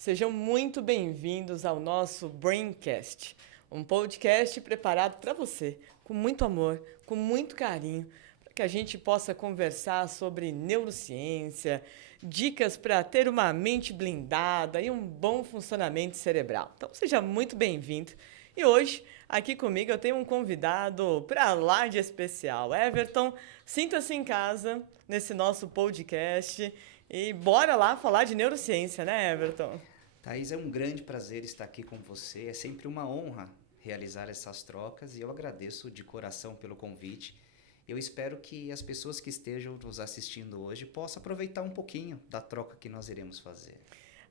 Sejam muito bem-vindos ao nosso Braincast, um podcast preparado para você, com muito amor, com muito carinho, para que a gente possa conversar sobre neurociência, dicas para ter uma mente blindada e um bom funcionamento cerebral. Então, seja muito bem-vindo. E hoje, aqui comigo, eu tenho um convidado para lá de especial. Everton, sinta-se em casa nesse nosso podcast e bora lá falar de neurociência, né, Everton? Thaís, é um grande prazer estar aqui com você. É sempre uma honra realizar essas trocas e eu agradeço de coração pelo convite. Eu espero que as pessoas que estejam nos assistindo hoje possam aproveitar um pouquinho da troca que nós iremos fazer.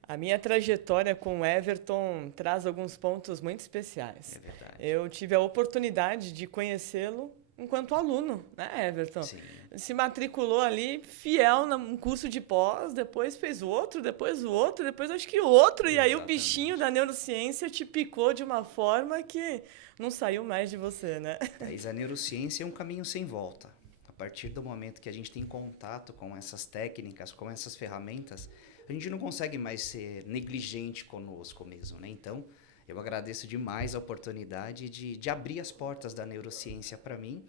A minha trajetória com o Everton traz alguns pontos muito especiais. É verdade. Eu tive a oportunidade de conhecê-lo enquanto aluno, né, Everton? Sim, Se matriculou ali, fiel num curso de pós, depois fez o outro, depois o outro, depois acho que o outro, e aí o bichinho exatamente. da neurociência te picou de uma forma que não saiu mais de você, né? Thaís, a neurociência é um caminho sem volta. A partir do momento que a gente tem contato com essas técnicas, com essas ferramentas, a gente não consegue mais ser negligente conosco mesmo, né? Então, eu agradeço demais a oportunidade de abrir as portas da neurociência para mim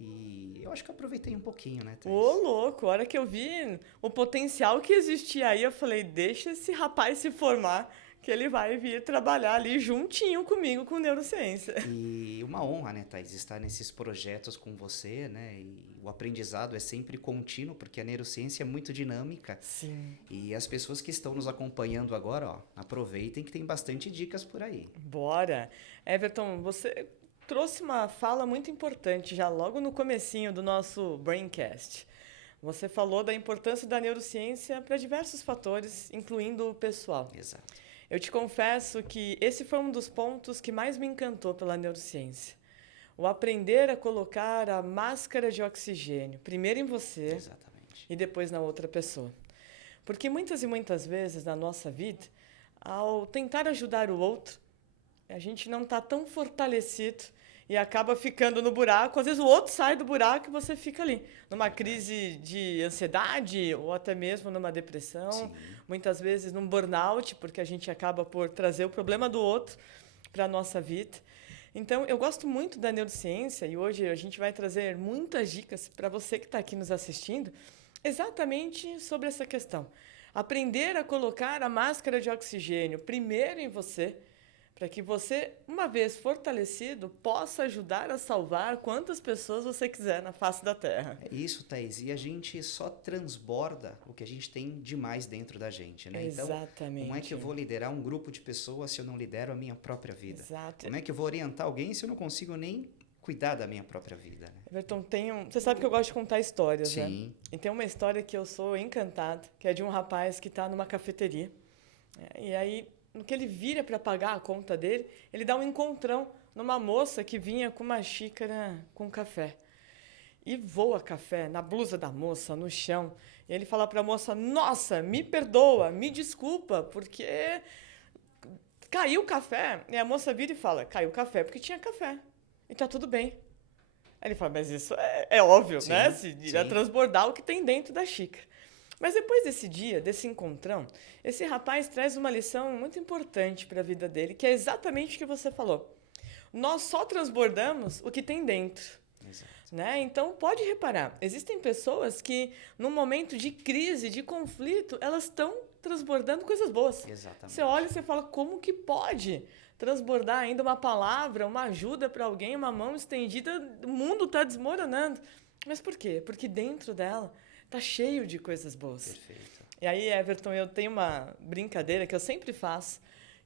e eu acho que eu aproveitei um pouquinho, né, Ô, Thaís? louco, a hora que eu vi o potencial que existia aí, eu falei, deixa esse rapaz se formar, que ele vai vir trabalhar ali juntinho comigo com neurociência. E uma honra, né, Thaís, estar nesses projetos com você, né? E o aprendizado é sempre contínuo, porque a neurociência é muito dinâmica. Sim. E as pessoas que estão nos acompanhando agora, ó, aproveitem que tem bastante dicas por aí. Bora. Everton, você trouxe uma fala muito importante já logo no comecinho do nosso Braincast. Você falou da importância da neurociência para diversos fatores, incluindo o pessoal. Exato. Eu te confesso que esse foi um dos pontos que mais me encantou pela neurociência. O aprender a colocar a máscara de oxigênio, primeiro em você Exatamente. e depois na outra pessoa. Porque muitas e muitas vezes na nossa vida, ao tentar ajudar o outro, a gente não está tão fortalecido e acaba ficando no buraco. Às vezes o outro sai do buraco e você fica ali, numa crise de ansiedade ou até mesmo numa depressão, Sim. muitas vezes num burnout, porque a gente acaba por trazer o problema do outro para a nossa vida. Então, eu gosto muito da neurociência e hoje a gente vai trazer muitas dicas para você que está aqui nos assistindo, exatamente sobre essa questão. Aprender a colocar a máscara de oxigênio primeiro em você, para que você, uma vez fortalecido, possa ajudar a salvar quantas pessoas você quiser na face da Terra. É isso, Thaís. E a gente só transborda o que a gente tem de mais dentro da gente, né? Então, como é que Exatamente. eu vou liderar um grupo de pessoas se eu não lidero a minha própria vida? Exato. Como é que eu vou orientar alguém se eu não consigo nem cuidar da minha própria vida, né? Everton, você sabe que eu gosto de contar histórias, né? Sim. E tem uma história que eu sou encantada, que é de um rapaz que está numa cafeteria. E aí, no que ele vira para pagar a conta dele, ele dá um encontrão numa moça que vinha com uma xícara com café. E voa café na blusa da moça, no chão. E ele fala para a moça: Nossa, me perdoa, me desculpa, porque caiu o café. E a moça vira e fala: Caiu o café porque tinha café. E tá tudo bem. Aí ele fala: Mas isso é óbvio, né? Sim, Se irá sim. transbordar o que tem dentro da xícara. Mas depois desse dia, desse encontrão, esse rapaz traz uma lição muito importante para a vida dele, que é exatamente o que você falou. Nós só transbordamos o que tem dentro. Exato. Né? Então, pode reparar, existem pessoas que, num momento de crise, de conflito, elas estão transbordando coisas boas. Você olha e Exatamente. você fala, como que pode transbordar ainda uma palavra, uma ajuda para alguém, uma mão estendida, o mundo está desmoronando. Mas por quê? Porque dentro dela está cheio de coisas boas. Perfeito. E aí, Everton, eu tenho uma brincadeira que eu sempre faço,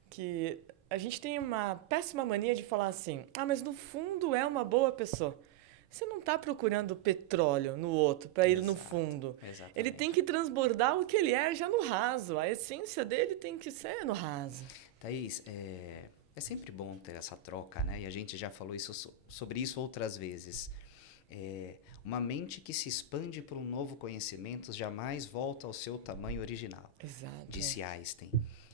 que a gente tem uma péssima mania de falar assim, mas no fundo é uma boa pessoa. Você não está procurando petróleo no outro para ir no Exato. fundo. Ele tem Exatamente. que transbordar o que ele é já no raso. A essência dele tem que ser no raso. Thaís, é sempre bom ter essa troca, né? E a gente já falou sobre isso outras vezes. Uma mente que se expande por um novo conhecimento jamais volta ao seu tamanho original, Exato. disse Einstein.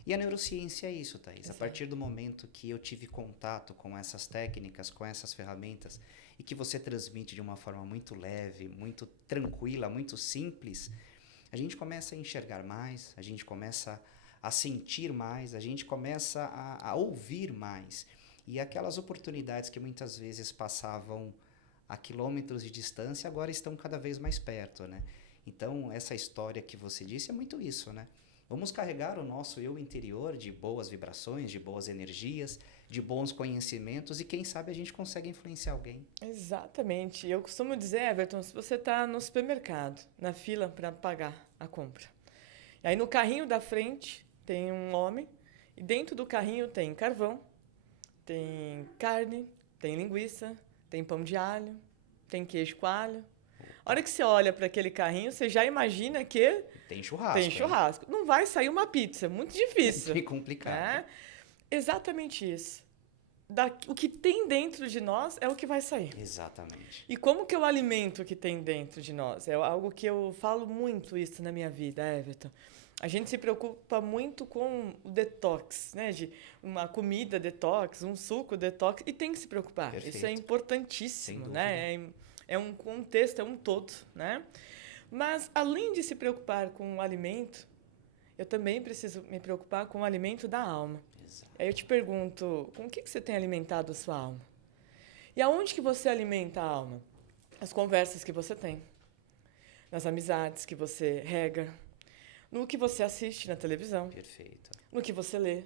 E a neurociência é isso, Thaís. A Exato. partir do momento que eu tive contato com essas técnicas, com essas ferramentas, e que você transmite de uma forma muito leve, muito tranquila, muito simples, a gente começa a enxergar mais, a gente começa a sentir mais, a gente começa a ouvir mais. E aquelas oportunidades que muitas vezes passavam a quilômetros de distância, agora estão cada vez mais perto, né? Então, essa história que você disse é muito isso, né? Vamos carregar o nosso eu interior de boas vibrações, de boas energias, de bons conhecimentos e quem sabe a gente consegue influenciar alguém. Exatamente. Eu costumo dizer, Everton, se você está no supermercado, na fila para pagar a compra, e aí no carrinho da frente tem um homem e dentro do carrinho tem carvão, tem carne, tem linguiça, tem pão de alho, tem queijo coalho. A hora que você olha para aquele carrinho, você já imagina que Tem churrasco. tem churrasco. Não vai sair uma pizza, é muito difícil. É complicado. Né? Exatamente isso. O que tem dentro de nós é o que vai sair. Exatamente. E como que eu alimento o que tem dentro de nós? É algo que eu falo muito isso na minha vida, Everton. A gente se preocupa muito com o detox, né? De uma comida detox, um suco detox, e tem que se preocupar. Perfeito. Isso é importantíssimo, Sem né? É um contexto, é um todo, né? Mas, além de se preocupar com o alimento, eu também preciso me preocupar com o alimento da alma. Exato. Aí eu te pergunto, com o que você tem alimentado a sua alma? E aonde que você alimenta a alma? As conversas que você tem, nas amizades que você rega, no que você assiste na televisão, Perfeito. no que você lê,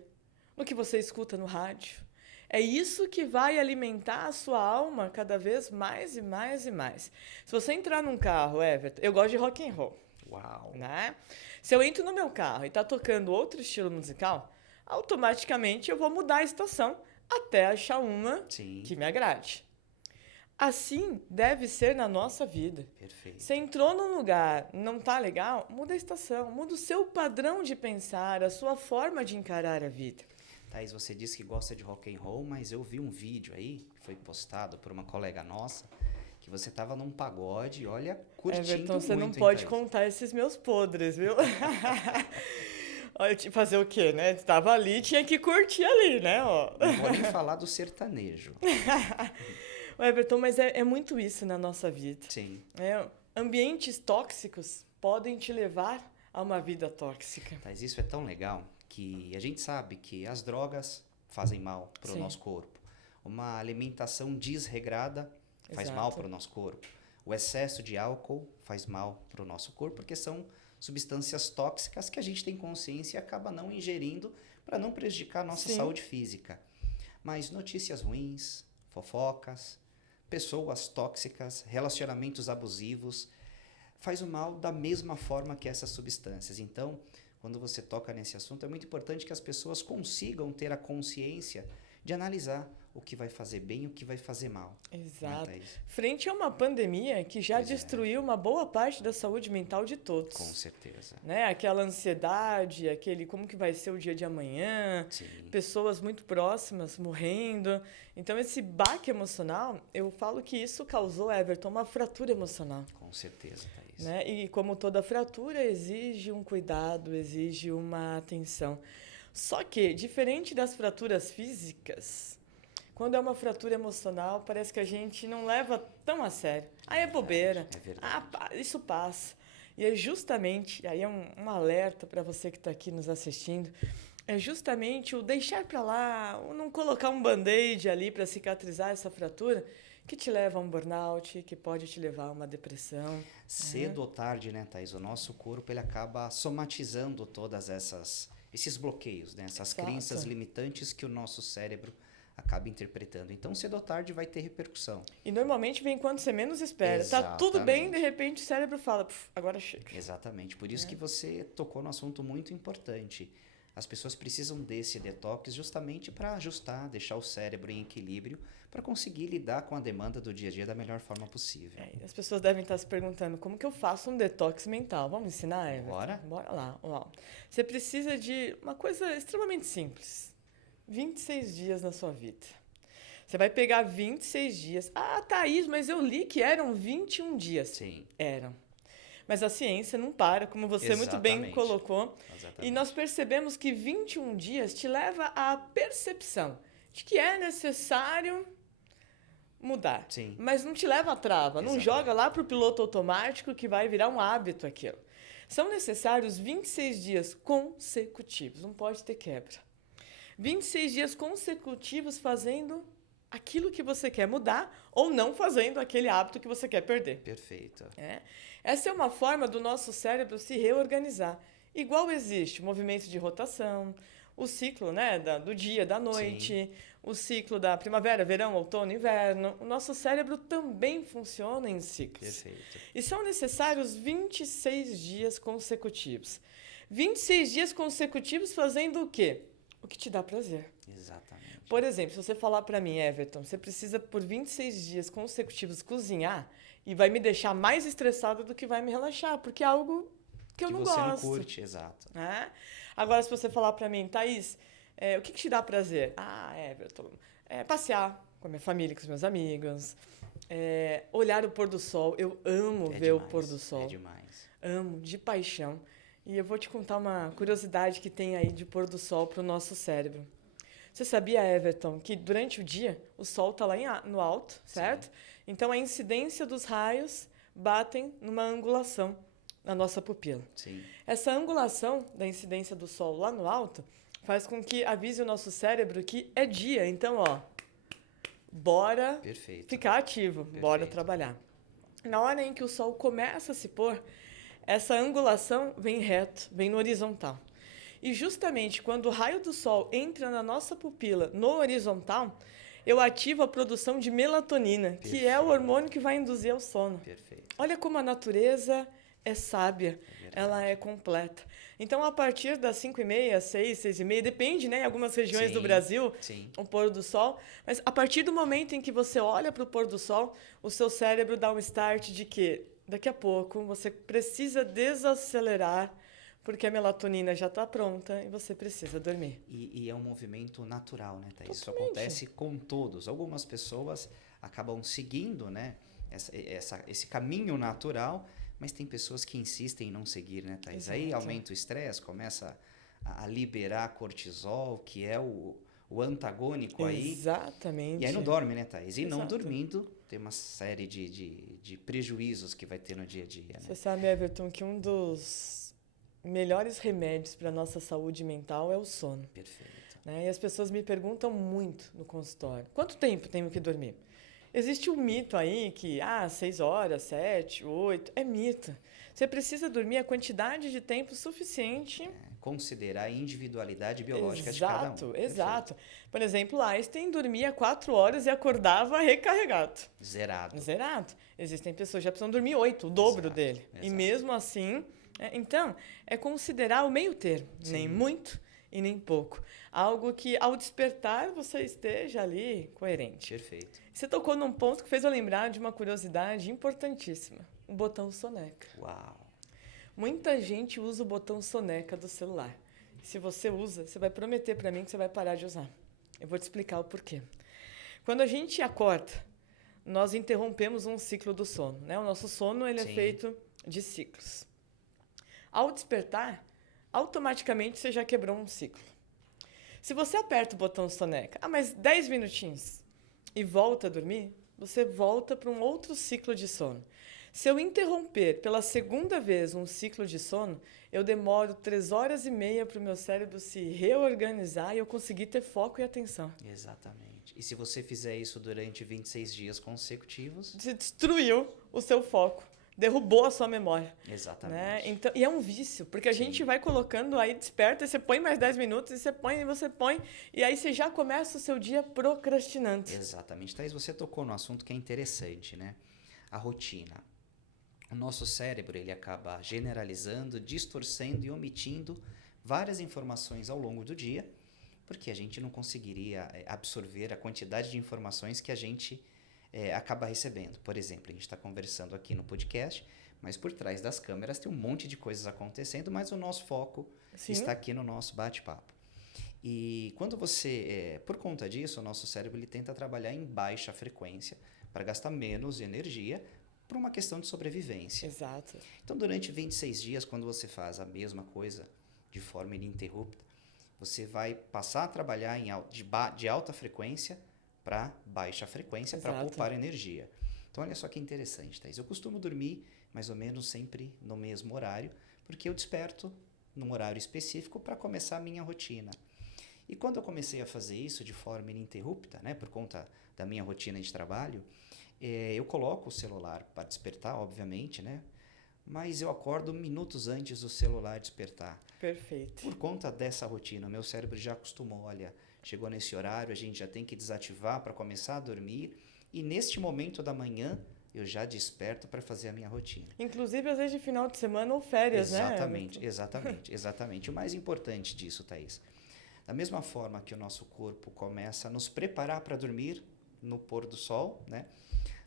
no que você escuta no rádio. É isso que vai alimentar a sua alma cada vez mais e mais e mais. Se você entrar num carro, Everton, eu gosto de rock and roll, Uau. né? Se eu entro no meu carro e está tocando outro estilo musical, automaticamente eu vou mudar a estação até achar uma Sim. que me agrade. Assim deve ser na nossa vida. Perfeito. Você entrou num lugar, não tá legal, muda a estação, muda o seu padrão de pensar, a sua forma de encarar a vida. Thaís, você disse que gosta de rock and roll, mas eu vi um vídeo aí, que foi postado por uma colega nossa, que você estava num pagode, olha, curtindo Everton, muito, você não hein, pode Thaís? contar esses meus podres, viu? Olha, fazer o quê, né? Estava ali, tinha que curtir ali, né? Ó. Não vou nem falar do sertanejo. Everton, mas é muito isso na nossa vida. Sim, Ambientes tóxicos podem te levar a uma vida tóxica. Thaís, isso é tão legal que a gente sabe que as drogas fazem mal para o Sim. nosso corpo. Uma alimentação desregrada faz Exato. mal para o nosso corpo. O excesso de álcool faz mal para o nosso corpo, porque são substâncias tóxicas que a gente tem consciência e acaba não ingerindo para não prejudicar a nossa Sim. saúde física. Mas notícias ruins, fofocas, pessoas tóxicas, relacionamentos abusivos, faz o mal da mesma forma que essas substâncias. Então, quando você toca nesse assunto, é muito importante que as pessoas consigam ter a consciência de analisar o que vai fazer bem e o que vai fazer mal. Exato. Né, Thaís? Frente a uma pandemia que já Pois é. destruiu uma boa parte da saúde mental de todos. Com certeza. Né? Aquela ansiedade, aquele como que vai ser o dia de amanhã, Sim. pessoas muito próximas morrendo. Então, esse baque emocional, eu falo que isso causou, Everton, uma fratura emocional. Com certeza, Thaís. Né? E como toda fratura, exige um cuidado, exige uma atenção. Só que, diferente das fraturas físicas, quando é uma fratura emocional, parece que a gente não leva tão a sério. Aí é bobeira. É verdade. Isso passa. E é justamente, aí é um alerta para você que está aqui nos assistindo, é justamente o deixar para lá, o não colocar um band-aid ali para cicatrizar essa fratura, que te leva a um burnout, que pode te levar a uma depressão. Cedo ou tarde, né, Thaís? O nosso corpo ele acaba somatizando todas esses bloqueios, né? Essas Exato. crenças limitantes que o nosso cérebro acaba interpretando. Então, cedo ou tarde vai ter repercussão. E normalmente vem quando você menos espera. Tá tudo bem, de Exatamente. repente o cérebro fala, agora chega. Exatamente. Por isso que você tocou no assunto muito importante. As pessoas precisam desse detox justamente para ajustar, deixar o cérebro em equilíbrio, para conseguir lidar com a demanda do dia a dia da melhor forma possível. As pessoas devem estar se perguntando, como que eu faço um detox mental? Vamos ensinar, Everton? Bora? Bora lá. Ó. Você precisa de uma coisa extremamente simples. 26 dias na sua vida. Você vai pegar 26 dias. Ah, Thaís, mas eu li que eram 21 dias. Sim, Eram. Mas a ciência não para, como você muito bem Exatamente. colocou. exatamente. E nós percebemos que 21 dias te leva à percepção de que é necessário mudar. Sim. Mas não te leva à trava, não Exatamente. joga lá pro piloto automático que vai virar um hábito aquilo. São necessários 26 dias consecutivos, não pode ter quebra. 26 dias consecutivos fazendo aquilo que você quer mudar ou não fazendo aquele hábito que você quer perder. Perfeito. Essa é uma forma do nosso cérebro se reorganizar. Igual existe o movimento de rotação, o ciclo, né, do dia, da noite, o ciclo da primavera, verão, outono, inverno. O nosso cérebro também funciona em ciclos. Perfeito. E são necessários 26 dias consecutivos. 26 dias consecutivos fazendo o quê? O que te dá prazer. Exatamente. Por exemplo, se você falar para mim, Everton, você precisa por 26 dias consecutivos cozinhar e vai me deixar mais estressada do que vai me relaxar, porque é algo que eu não gosto. Que você não curte, exato. Né? Agora, se você falar para mim, Thaís, o que te dá prazer? Everton, passear com a minha família, com os meus amigos, olhar o pôr do sol. Eu amo ver demais, o pôr do sol. É demais. Amo, de paixão. E eu vou te contar uma curiosidade que tem aí de pôr do sol para o nosso cérebro. Você sabia, Everton, que durante o dia o sol está lá no alto, certo? Sim. Então, a incidência dos raios batem numa angulação na nossa pupila. Sim. Essa angulação da incidência do sol lá no alto faz com que avise o nosso cérebro que é dia. Então, bora ficar ativo, bora trabalhar. Na hora em que o sol começa a se pôr, essa angulação vem reto, vem no horizontal. E justamente quando o raio do sol entra na nossa pupila no horizontal, eu ativo a produção de melatonina, que é o hormônio que vai induzir ao sono. Perfeito. Olha como a natureza é sábia, ela é completa. Então, a partir das 5h30, 6, 6h30, depende, né? Em algumas regiões do Brasil, o pôr do sol. Mas a partir do momento em que você olha para o pôr do sol, o seu cérebro dá um start de que daqui a pouco você precisa desacelerar, porque a melatonina já está pronta e você precisa dormir. E é um movimento natural, né, Thaís? Totalmente. Isso acontece com todos. Algumas pessoas acabam seguindo, né, esse caminho natural, mas tem pessoas que insistem em não seguir, né, Thaís? Exato. Aí aumenta o estresse, começa a liberar cortisol, que é o antagônico aí. Exatamente. E aí não dorme, né, Thaís? E Exato. Não dormindo, tem uma série de prejuízos que vai ter no dia a dia, né? Você sabe, Everton, que um dos melhores remédios para a nossa saúde mental é o sono. Perfeito. Né? E as pessoas me perguntam muito no consultório, quanto tempo tenho que dormir? Existe um mito aí que, 6 horas, 7, 8, é mito. Você precisa dormir a quantidade de tempo suficiente. Considerar a individualidade biológica de cada um. Exato. Por exemplo, Einstein dormia 4 horas e acordava recarregado. Zerado. Existem pessoas que já precisam dormir 8, o dobro dele. Exato. E mesmo assim, então, é considerar o meio termo, nem muito e nem pouco. Algo que, ao despertar, você esteja ali coerente. Perfeito. Você tocou num ponto que fez eu lembrar de uma curiosidade importantíssima. O botão soneca. Uau! Muita gente usa o botão soneca do celular. Se você usa, você vai prometer para mim que você vai parar de usar. Eu vou te explicar o porquê. Quando a gente acorda, nós interrompemos um ciclo do sono, né? O nosso sono ele é feito de ciclos. Ao despertar, automaticamente você já quebrou um ciclo. Se você aperta o botão soneca, mas 10 minutinhos, e volta a dormir, você volta para um outro ciclo de sono. Se eu interromper pela segunda vez um ciclo de sono, eu demoro 3 horas e meia para o meu cérebro se reorganizar e eu conseguir ter foco e atenção. Exatamente. E se você fizer isso durante 26 dias consecutivos... Você destruiu o seu foco. Derrubou a sua memória. Exatamente. Né? Então, e é um vício, porque a gente vai colocando aí, desperta, e você põe mais 10 minutos, e você põe, e aí você já começa o seu dia procrastinando. Exatamente. Thaís, você tocou no assunto que é interessante, né? A rotina. O nosso cérebro, ele acaba generalizando, distorcendo e omitindo várias informações ao longo do dia, porque a gente não conseguiria absorver a quantidade de informações que a gente acaba recebendo. Por exemplo, a gente está conversando aqui no podcast, mas por trás das câmeras tem um monte de coisas acontecendo, mas o nosso foco está aqui no nosso bate-papo. E quando você, por conta disso, o nosso cérebro ele tenta trabalhar em baixa frequência para gastar menos energia por uma questão de sobrevivência. Exato. Então, durante 26 dias, quando você faz a mesma coisa de forma ininterrupta, você vai passar a trabalhar de alta frequência para baixa frequência, para poupar energia. Então, olha só que interessante, Thaís. Eu costumo dormir mais ou menos sempre no mesmo horário, porque eu desperto num horário específico para começar a minha rotina. E quando eu comecei a fazer isso de forma ininterrupta, né, por conta da minha rotina de trabalho, eu coloco o celular para despertar, obviamente, né? Mas eu acordo minutos antes do celular despertar. Perfeito. Por conta dessa rotina, meu cérebro já acostumou, olha, chegou nesse horário, a gente já tem que desativar para começar a dormir, e neste momento da manhã eu já desperto para fazer a minha rotina. Inclusive, às vezes, de final de semana ou férias, Exatamente, né? exatamente. O mais importante disso, Thaís, da mesma forma que o nosso corpo começa a nos preparar para dormir no pôr do sol, né?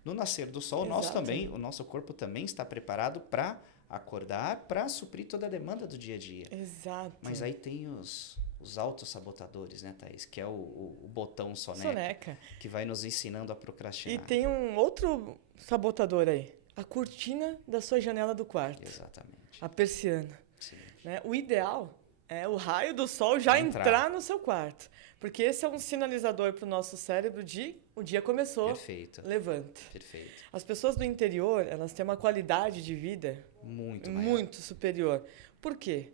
No nascer do sol, o nosso corpo também está preparado para acordar, para suprir toda a demanda do dia a dia. Exato. Mas aí tem os autossabotadores, né, Thaís? Que é o botão Soneca. que vai nos ensinando a procrastinar. E tem um outro sabotador aí. A cortina da sua janela do quarto. Exatamente. A persiana. Sim. Né? O ideal é o raio do sol já entrar no seu quarto. Porque esse é um sinalizador para o nosso cérebro de o dia começou, Perfeito. levanta. Perfeito. As pessoas do interior, elas têm uma qualidade de vida muito superior. Por quê?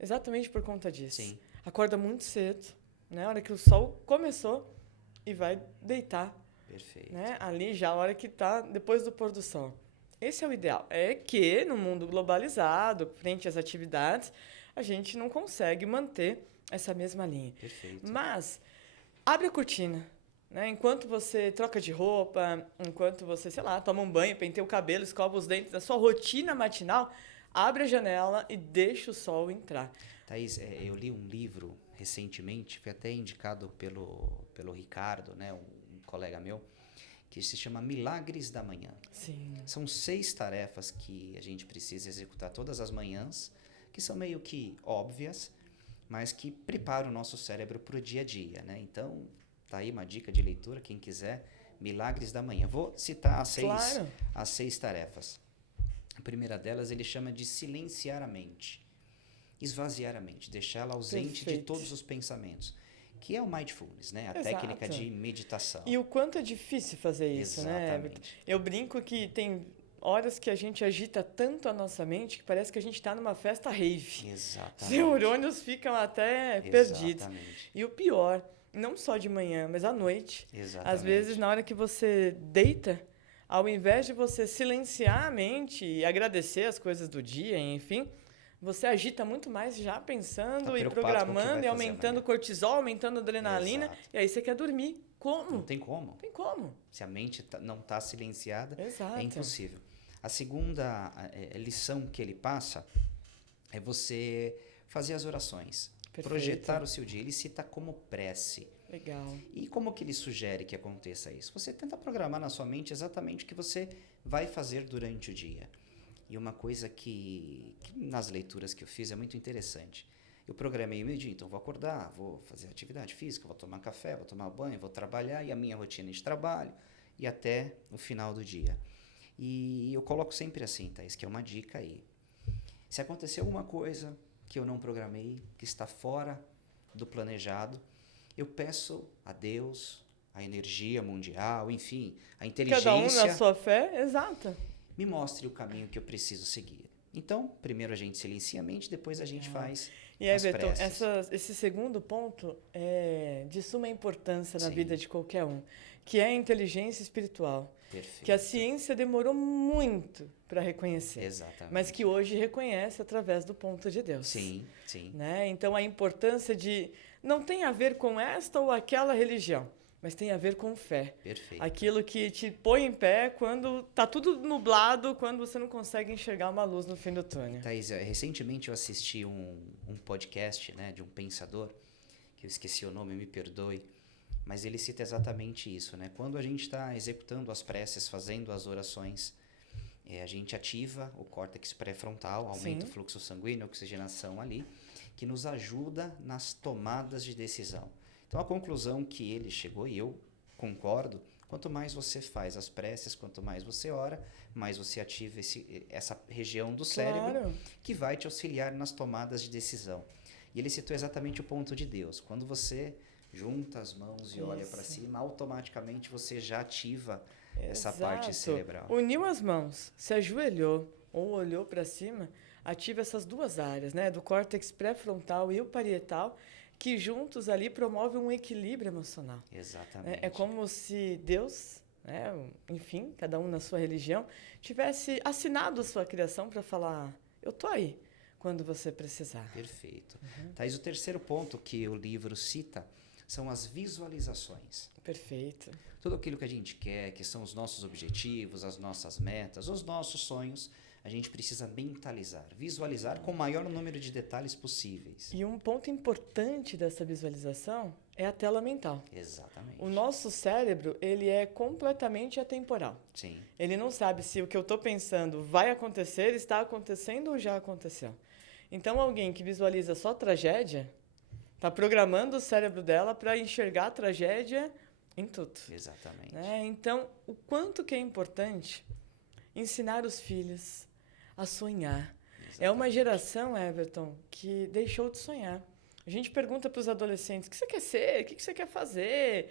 Exatamente por conta disso. Sim. Acorda muito cedo, né? A hora que o sol começou e vai deitar. Perfeito. Né? Ali já a hora que está depois do pôr do sol. Esse é o ideal. É que no mundo globalizado, frente às atividades, a gente não consegue manter essa mesma linha. Perfeito. Mas abre a cortina, né? Enquanto você troca de roupa, enquanto você, sei lá, toma um banho, penteia o cabelo, escova os dentes, na sua rotina matinal, abre a janela e deixa o sol entrar. Thaís, eu li um livro recentemente, foi até indicado pelo Ricardo, né, um colega meu, que se chama Milagres da Manhã. Sim. São 6 tarefas que a gente precisa executar todas as manhãs, que são meio que óbvias, mas que preparam o nosso cérebro para o dia a dia, né? Então, tá aí uma dica de leitura, quem quiser, Milagres da Manhã. Vou citar as 6 tarefas. A primeira delas ele chama de silenciar a mente, esvaziar a mente, deixá-la ausente de todos os pensamentos, que é o mindfulness, né? A técnica de meditação. E o quanto é difícil fazer isso, Exatamente. né? Eu brinco que tem horas que a gente agita tanto a nossa mente que parece que a gente está numa festa rave. Exatamente. Os neurônios ficam até perdidos. E o pior, não só de manhã, mas à noite. Exatamente. Às vezes, na hora que você deita, ao invés de você silenciar a mente e agradecer as coisas do dia, enfim, você agita muito mais já pensando e programando e aumentando o cortisol, aumentando a adrenalina. Exato. E aí você quer dormir. Como? Não tem como. Tem como. Se a mente não está silenciada, Exato. É impossível. A segunda lição que ele passa é você fazer as orações. Perfeito. Projetar o seu dia. Ele cita como prece. Legal. E como que ele sugere que aconteça isso? Você tenta programar na sua mente exatamente o que você vai fazer durante o dia. E uma coisa que nas leituras que eu fiz é muito interessante. Eu programei o meu dia, então vou acordar, vou fazer atividade física, vou tomar café, vou tomar banho, vou trabalhar, e a minha rotina de trabalho, e até o final do dia. E eu coloco sempre assim, Thaís, que é uma dica aí. Se acontecer alguma coisa que eu não programei, que está fora do planejado, eu peço a Deus, a energia mundial, enfim, a inteligência... Cada um na sua fé, exata. Me mostre o caminho que eu preciso seguir. Então, primeiro a gente silencia a mente, depois a gente faz e aí, Everton, esse segundo ponto é de suma importância na vida de qualquer um, que é a inteligência espiritual. Perfeito. Que a ciência demorou muito para reconhecer. Exatamente. Mas que hoje reconhece através do ponto de Deus. Sim, sim. Né? Então, a importância de... Não tem a ver com esta ou aquela religião, mas tem a ver com fé. Perfeito. Aquilo que te põe em pé quando tá tudo nublado, quando você não consegue enxergar uma luz no fim do túnel. Thaís, recentemente eu assisti um podcast, né, de um pensador, que eu esqueci o nome, me perdoe, mas ele cita exatamente isso, né? Quando a gente está executando as preces, fazendo as orações, a gente ativa o córtex pré-frontal, aumenta o fluxo sanguíneo, a oxigenação ali, que nos ajuda nas tomadas de decisão. Então, a conclusão que ele chegou, e eu concordo, quanto mais você faz as preces, quanto mais você ora, mais você ativa essa região do cérebro que vai te auxiliar nas tomadas de decisão. E ele citou exatamente o ponto de Deus. Quando você junta as mãos e olha para cima, automaticamente você já ativa essa parte cerebral. Uniu as mãos, se ajoelhou ou olhou para cima, ativa essas duas áreas, né? Do córtex pré-frontal e o parietal, que juntos ali promovem um equilíbrio emocional. Exatamente. É como se Deus, né, enfim, cada um na sua religião, tivesse assinado a sua criação para falar, eu tô aí quando você precisar. Perfeito. Thaís, o terceiro ponto que o livro cita são as visualizações. Perfeito. Tudo aquilo que a gente quer, que são os nossos objetivos, as nossas metas, os nossos sonhos, a gente precisa mentalizar, visualizar com o maior número de detalhes possíveis. E um ponto importante dessa visualização é a tela mental. Exatamente. O nosso cérebro, ele é completamente atemporal. Sim. Ele não sabe se o que eu estou pensando vai acontecer, está acontecendo ou já aconteceu. Então, alguém que visualiza só tragédia, está programando o cérebro dela para enxergar a tragédia em tudo. Exatamente. Né? Então, o quanto que é importante ensinar os filhos a sonhar. Exatamente. É uma geração, Everton, que deixou de sonhar. A gente pergunta para os adolescentes, o que você quer ser? O que você quer fazer?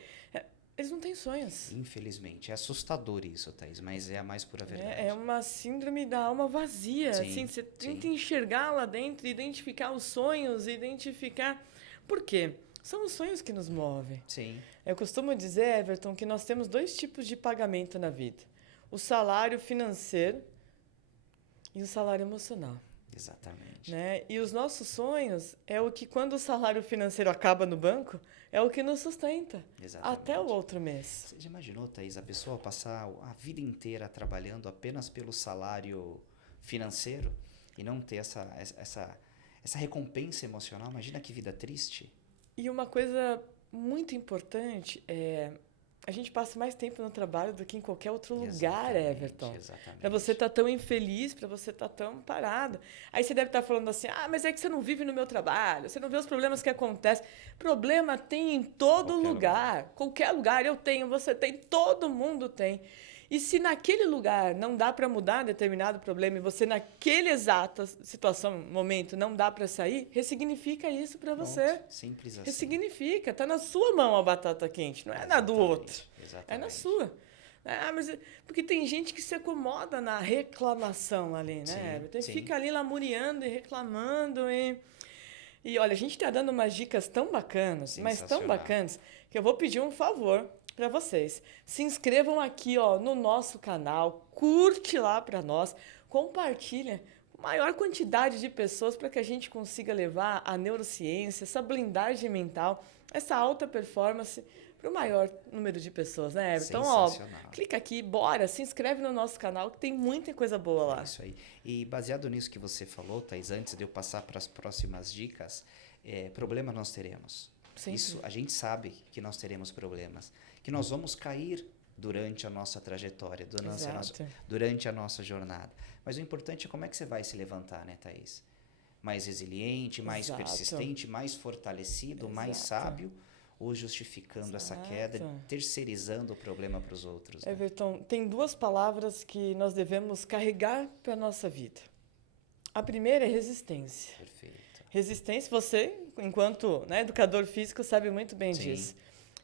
Eles não têm sonhos. Infelizmente. É assustador isso, Thaís, mas é a mais pura verdade. É uma síndrome da alma vazia. Sim, Assim, você tenta enxergar lá dentro, identificar os sonhos, identificar... Por quê? São os sonhos que nos movem. Sim. Eu costumo dizer, Everton, que nós temos 2 tipos de pagamento na vida. O salário financeiro e o salário emocional. Exatamente. Né? E os nossos sonhos é o que, quando o salário financeiro acaba no banco, é o que nos sustenta. Exatamente. Até o outro mês. Você já imaginou, Thaís, a pessoa passar a vida inteira trabalhando apenas pelo salário financeiro e não ter essa recompensa emocional? Imagina que vida triste. E uma coisa muito importante é... A gente passa mais tempo no trabalho do que em qualquer outro lugar, Everton. Exatamente. Para você estar tão infeliz, para você estar tão parado. Aí você deve estar falando assim, mas é que você não vive no meu trabalho, você não vê os problemas que acontecem. Problema tem em todo lugar. Qualquer lugar eu tenho, você tem, todo mundo tem. E se naquele lugar não dá para mudar determinado problema e você naquele exato situação, momento, não dá para sair, ressignifica isso para você. Simples assim. Ressignifica. Está na sua mão a batata quente, não é na do outro. Exatamente. É na sua. Mas porque tem gente que se acomoda na reclamação ali, né? Sim. Fica ali lamuriando e reclamando. E olha, a gente está dando umas dicas tão bacanas, mas tão bacanas, que eu vou pedir um favor para vocês. Se inscrevam aqui, ó, no nosso canal, curte lá para nós, compartilha com a maior quantidade de pessoas para que a gente consiga levar a neurociência, essa blindagem mental, essa alta performance para o maior número de pessoas, né, Everton? Então, ó, clica aqui, bora, se inscreve no nosso canal que tem muita coisa boa lá. É isso aí. E baseado nisso que você falou, Thaís, antes de eu passar para as próximas dicas, problema nós teremos. Sempre. Isso, a gente sabe que nós teremos problemas, que nós vamos cair durante a nossa trajetória, durante a nossa jornada. Mas o importante é como é que você vai se levantar, né, Thaís? Mais resiliente, mais persistente, mais fortalecido, mais sábio, ou justificando essa queda, terceirizando o problema para os outros. Né? Everton, tem 2 palavras que nós devemos carregar para a nossa vida. A primeira é resistência. Perfeito. Resistência, você, enquanto educador físico, sabe muito bem disso.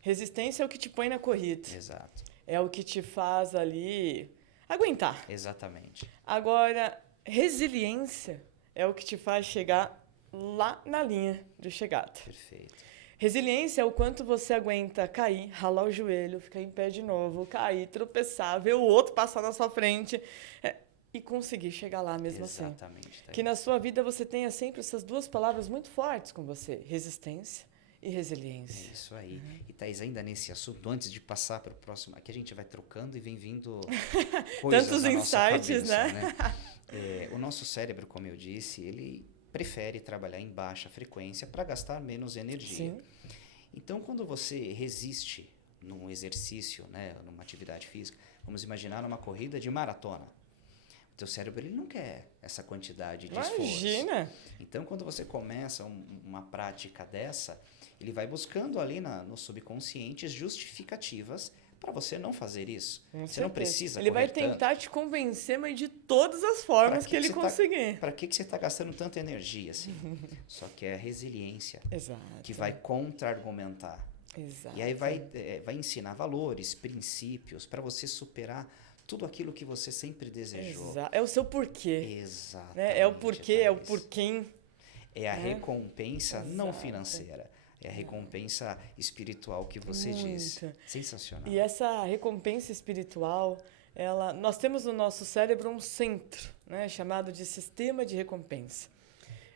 Resistência é o que te põe na corrida. Exato. É o que te faz ali aguentar. Exatamente. Agora, resiliência é o que te faz chegar lá na linha de chegada. Perfeito. Resiliência é o quanto você aguenta cair, ralar o joelho, ficar em pé de novo, cair, tropeçar, ver o outro passar na sua frente e conseguir chegar lá mesmo assim. Exatamente. Que na sua vida você tenha sempre essas 2 palavras muito fortes com você, resistência e resiliência. É isso aí. E Thaís, ainda nesse assunto, antes de passar para o próximo, aqui a gente vai trocando e vem vindo coisas Tantos na nossa insights, cabeça, né? O nosso cérebro, como eu disse, ele prefere trabalhar em baixa frequência para gastar menos energia. Sim. Então, quando você resiste num exercício, né, numa atividade física, vamos imaginar uma corrida de maratona. O teu cérebro ele não quer essa quantidade de esforço. Imagina! Então, quando você começa uma prática dessa, ele vai buscando ali no subconsciente justificativas para você não fazer isso. Você não precisa Ele vai tentar te convencer, mas de todas as formas que ele conseguir. Para que você está gastando tanta energia assim? Só que é a resiliência que vai contra-argumentar. Exato. E aí vai ensinar valores, princípios para você superar tudo aquilo que você sempre desejou. É o seu porquê. Exatamente. Né? É o porquê, é o porquê. É a né? recompensa não Exato. financeira. É a recompensa espiritual que você diz. Muito. Sensacional. E essa recompensa espiritual, nós temos no nosso cérebro um centro, né, chamado de sistema de recompensa.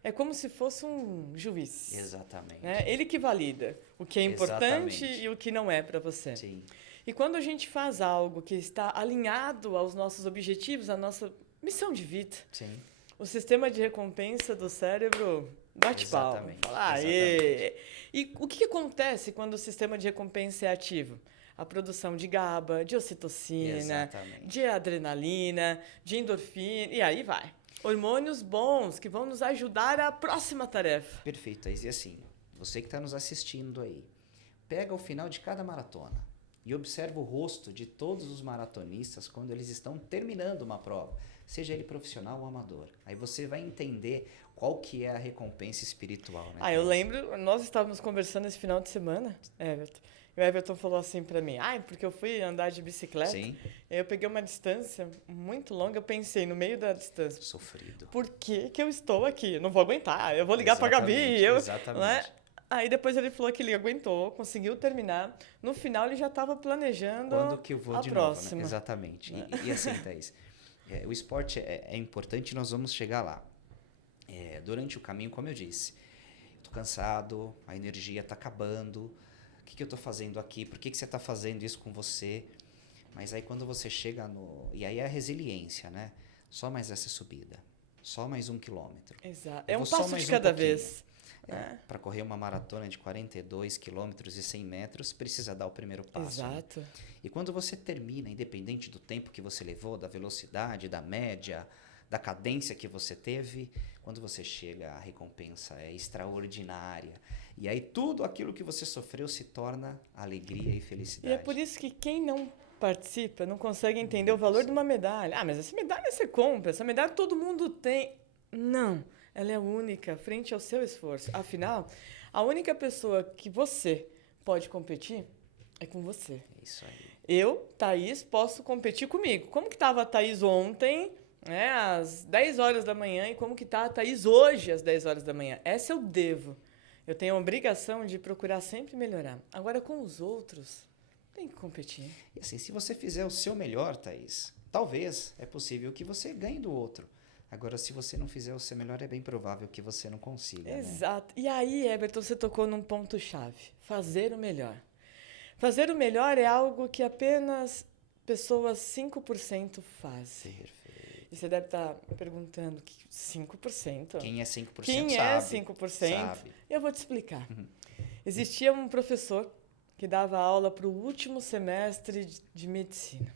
É como se fosse um juiz. Exatamente. Né? Ele que valida o que é importante Exatamente. e o que não é para você. Sim. E quando a gente faz algo que está alinhado aos nossos objetivos, à nossa missão de vida, Sim. o sistema de recompensa do cérebro bate palma. Exatamente. Fala, aê! E o que acontece quando o sistema de recompensa é ativo? A produção de GABA, de ocitocina, Exatamente. de adrenalina, de endorfina, e aí vai. Hormônios bons que vão nos ajudar à próxima tarefa. Perfeito, Thaís. E assim, você que está nos assistindo aí, pega o final de cada maratona e observa o rosto de todos os maratonistas quando eles estão terminando uma prova, seja ele profissional ou amador. Aí você vai entender qual que é a recompensa espiritual. Né, Eu lembro, nós estávamos conversando esse final de semana, Everton. E o Everton falou assim para mim, porque eu fui andar de bicicleta. Sim. E eu peguei uma distância muito longa, eu pensei no meio da distância. Sofrido. Por que eu estou aqui? Não vou aguentar, eu vou ligar para a Gabi. Exatamente. Né? Aí depois ele falou que ele aguentou, conseguiu terminar. No final ele já estava planejando quando que eu vou a de próxima. novo, né? Exatamente. E assim, Thaís, o esporte é importante, nós vamos chegar lá. Durante o caminho, como eu disse, estou cansado, a energia está acabando. O que eu estou fazendo aqui? Por que você está fazendo isso com você? Mas aí quando você chega no... E aí é a resiliência, né? Só mais essa subida. Só mais 1 quilômetro. Exato. É um passo de cada vez. Para correr uma maratona de 42 quilômetros e 100 metros, precisa dar o primeiro passo. Exato. Né? E quando você termina, independente do tempo que você levou, da velocidade, da média, da cadência que você teve, quando você chega, a recompensa é extraordinária. E aí tudo aquilo que você sofreu se torna alegria e felicidade. E é por isso que quem não participa não consegue entender o valor de uma medalha. Mas essa medalha você compra, essa medalha todo mundo tem. Não, ela é única frente ao seu esforço. Afinal, a única pessoa que você pode competir é com você. É isso aí. Eu, Thaís, posso competir comigo. Como que estava a Thaís ontem, né, às 10 horas da manhã, e como que está a Thaís hoje, às 10 horas da manhã? Essa eu devo. Eu tenho a obrigação de procurar sempre melhorar. Agora, com os outros, tem que competir. E assim, se você fizer o seu melhor, Thaís, talvez é possível que você ganhe do outro. Agora, se você não fizer o seu melhor, é bem provável que você não consiga. Exato. Né? E aí, Everton, você tocou num ponto-chave. Fazer o melhor. Fazer o melhor é algo que apenas pessoas 5% fazem. Perfeito. E você deve estar perguntando, 5%? Quem é 5% Quem sabe. é 5%? Sabe. Eu vou te explicar. Existia um professor que dava aula para o último semestre de medicina.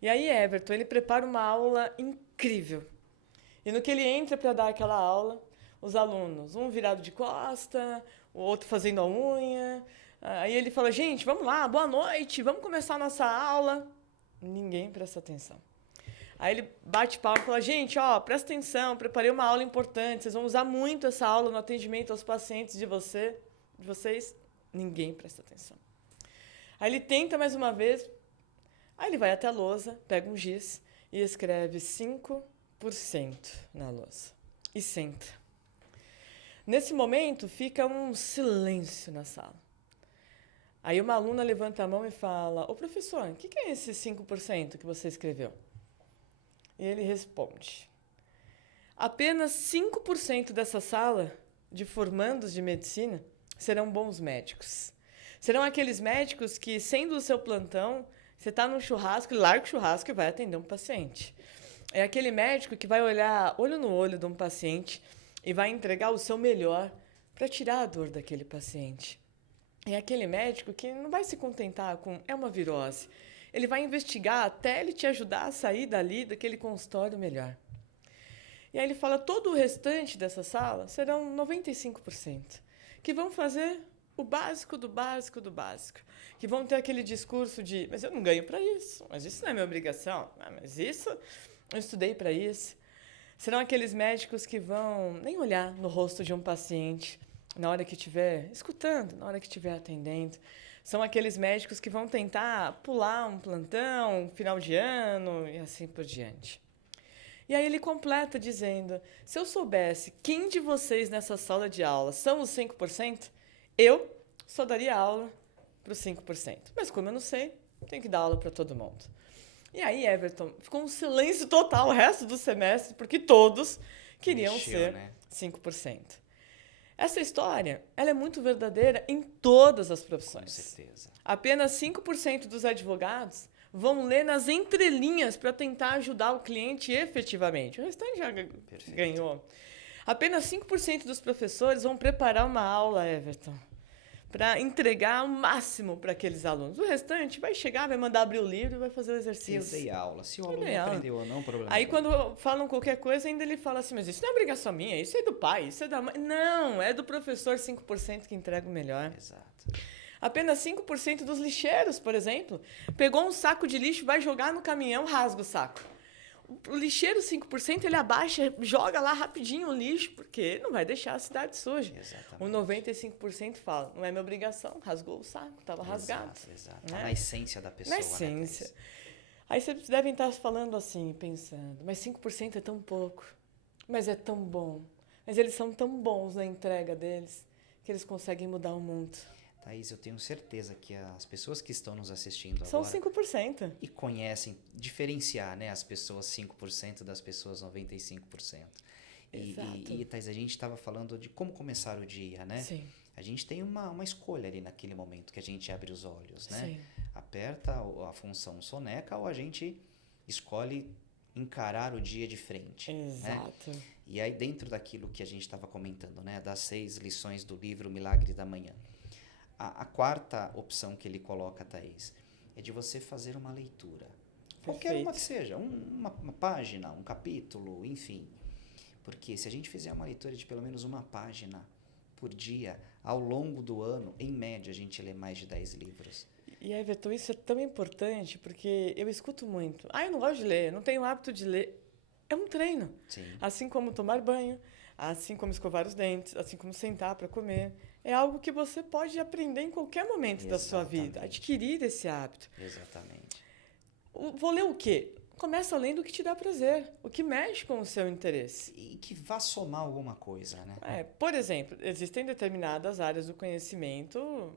E aí, Everton, ele prepara uma aula incrível. E no que ele entra para dar aquela aula, os alunos, um virado de costa, o outro fazendo a unha. Aí ele fala, gente, vamos lá, boa noite, vamos começar a nossa aula. Ninguém presta atenção. Aí ele bate palma e fala, gente, presta atenção, preparei uma aula importante, vocês vão usar muito essa aula no atendimento aos pacientes de vocês. Ninguém presta atenção. Aí ele tenta mais uma vez, aí ele vai até a lousa, pega um giz e escreve 5% na lousa. E senta. Nesse momento, fica um silêncio na sala. Aí uma aluna levanta a mão e fala, ô professor, o que é esse 5% que você escreveu? E ele responde, apenas 5% dessa sala de formandos de medicina serão bons médicos. Serão aqueles médicos que, sendo o seu plantão, você está num churrasco, ele larga o churrasco e vai atender um paciente. É aquele médico que vai olhar olho no olho de um paciente e vai entregar o seu melhor para tirar a dor daquele paciente. É aquele médico que não vai se contentar com uma virose. Ele vai investigar até ele te ajudar a sair dali, daquele consultório melhor. E aí ele fala, todo o restante dessa sala serão 95%, que vão fazer o básico do básico do básico, que vão ter aquele discurso de, mas eu não ganho para isso, mas isso não é minha obrigação, mas isso, eu estudei para isso. Serão aqueles médicos que vão nem olhar no rosto de um paciente na hora que estiver escutando, na hora que estiver atendendo. São aqueles médicos que vão tentar pular um plantão, final de ano e assim por diante. E aí ele completa dizendo, se eu soubesse quem de vocês nessa sala de aula são os 5%, eu só daria aula para os 5%. Mas como eu não sei, tenho que dar aula para todo mundo. E aí, Everton, ficou um silêncio total o resto do semestre, porque todos queriam ser 5%. Essa história, ela é muito verdadeira em todas as profissões. Com certeza. Apenas 5% dos advogados vão ler nas entrelinhas para tentar ajudar o cliente efetivamente. O restante já ganhou. Apenas 5% dos professores vão preparar uma aula, Everton, para entregar o máximo para aqueles alunos. O restante vai chegar, vai mandar abrir o livro e vai fazer o exercício. Eu dei aula. Se o aluno aprendeu ou não, problema. Aí quando falam qualquer coisa, ainda ele fala assim, mas isso não é obrigação minha, isso é do pai, isso é da mãe. Não, é do professor 5% que entrega o melhor. Exato. Apenas 5% dos lixeiros, por exemplo, pegou um saco de lixo, vai jogar no caminhão, rasga o saco. O lixeiro 5%, ele abaixa, joga lá rapidinho o lixo, porque não vai deixar a cidade suja. Exatamente. O 95% fala, não é minha obrigação, rasgou o saco, estava rasgado. Exato. Né? Na essência da pessoa. Na essência. Aí vocês devem estar falando assim, pensando, mas 5% é tão pouco, mas é tão bom. Mas eles são tão bons na entrega deles, que eles conseguem mudar o mundo. Thaís, eu tenho certeza que as pessoas que estão nos assistindo São agora 5%. e conhecem, diferenciar, né, as pessoas 5% das pessoas 95%. E Thaís, a gente estava falando de como começar o dia, né? Sim. A gente tem uma escolha ali naquele momento que a gente abre os olhos, né? Sim. Aperta a função soneca ou a gente escolhe encarar o dia de frente. Exato. Né? E aí dentro daquilo que a gente estava comentando, né, das 6 lições do livro Milagre da Manhã, a quarta opção que ele coloca, Thaís, é de você fazer uma leitura. Qualquer uma que seja, uma página, um capítulo, enfim. Porque se a gente fizer uma leitura de pelo menos uma página por dia, ao longo do ano, em média, a gente lê mais de 10 livros. E, Everton, isso é tão importante, porque eu escuto muito. Eu não gosto de ler, não tenho hábito de ler. É um treino. Sim. Assim como tomar banho, assim como escovar os dentes, assim como sentar para comer. É algo que você pode aprender em qualquer momento da sua vida. Adquirir esse hábito. Exatamente. Vou ler o quê? Começa lendo o que te dá prazer, o que mexe com o seu interesse. E que vá somar alguma coisa, né? Por exemplo, existem determinadas áreas do conhecimento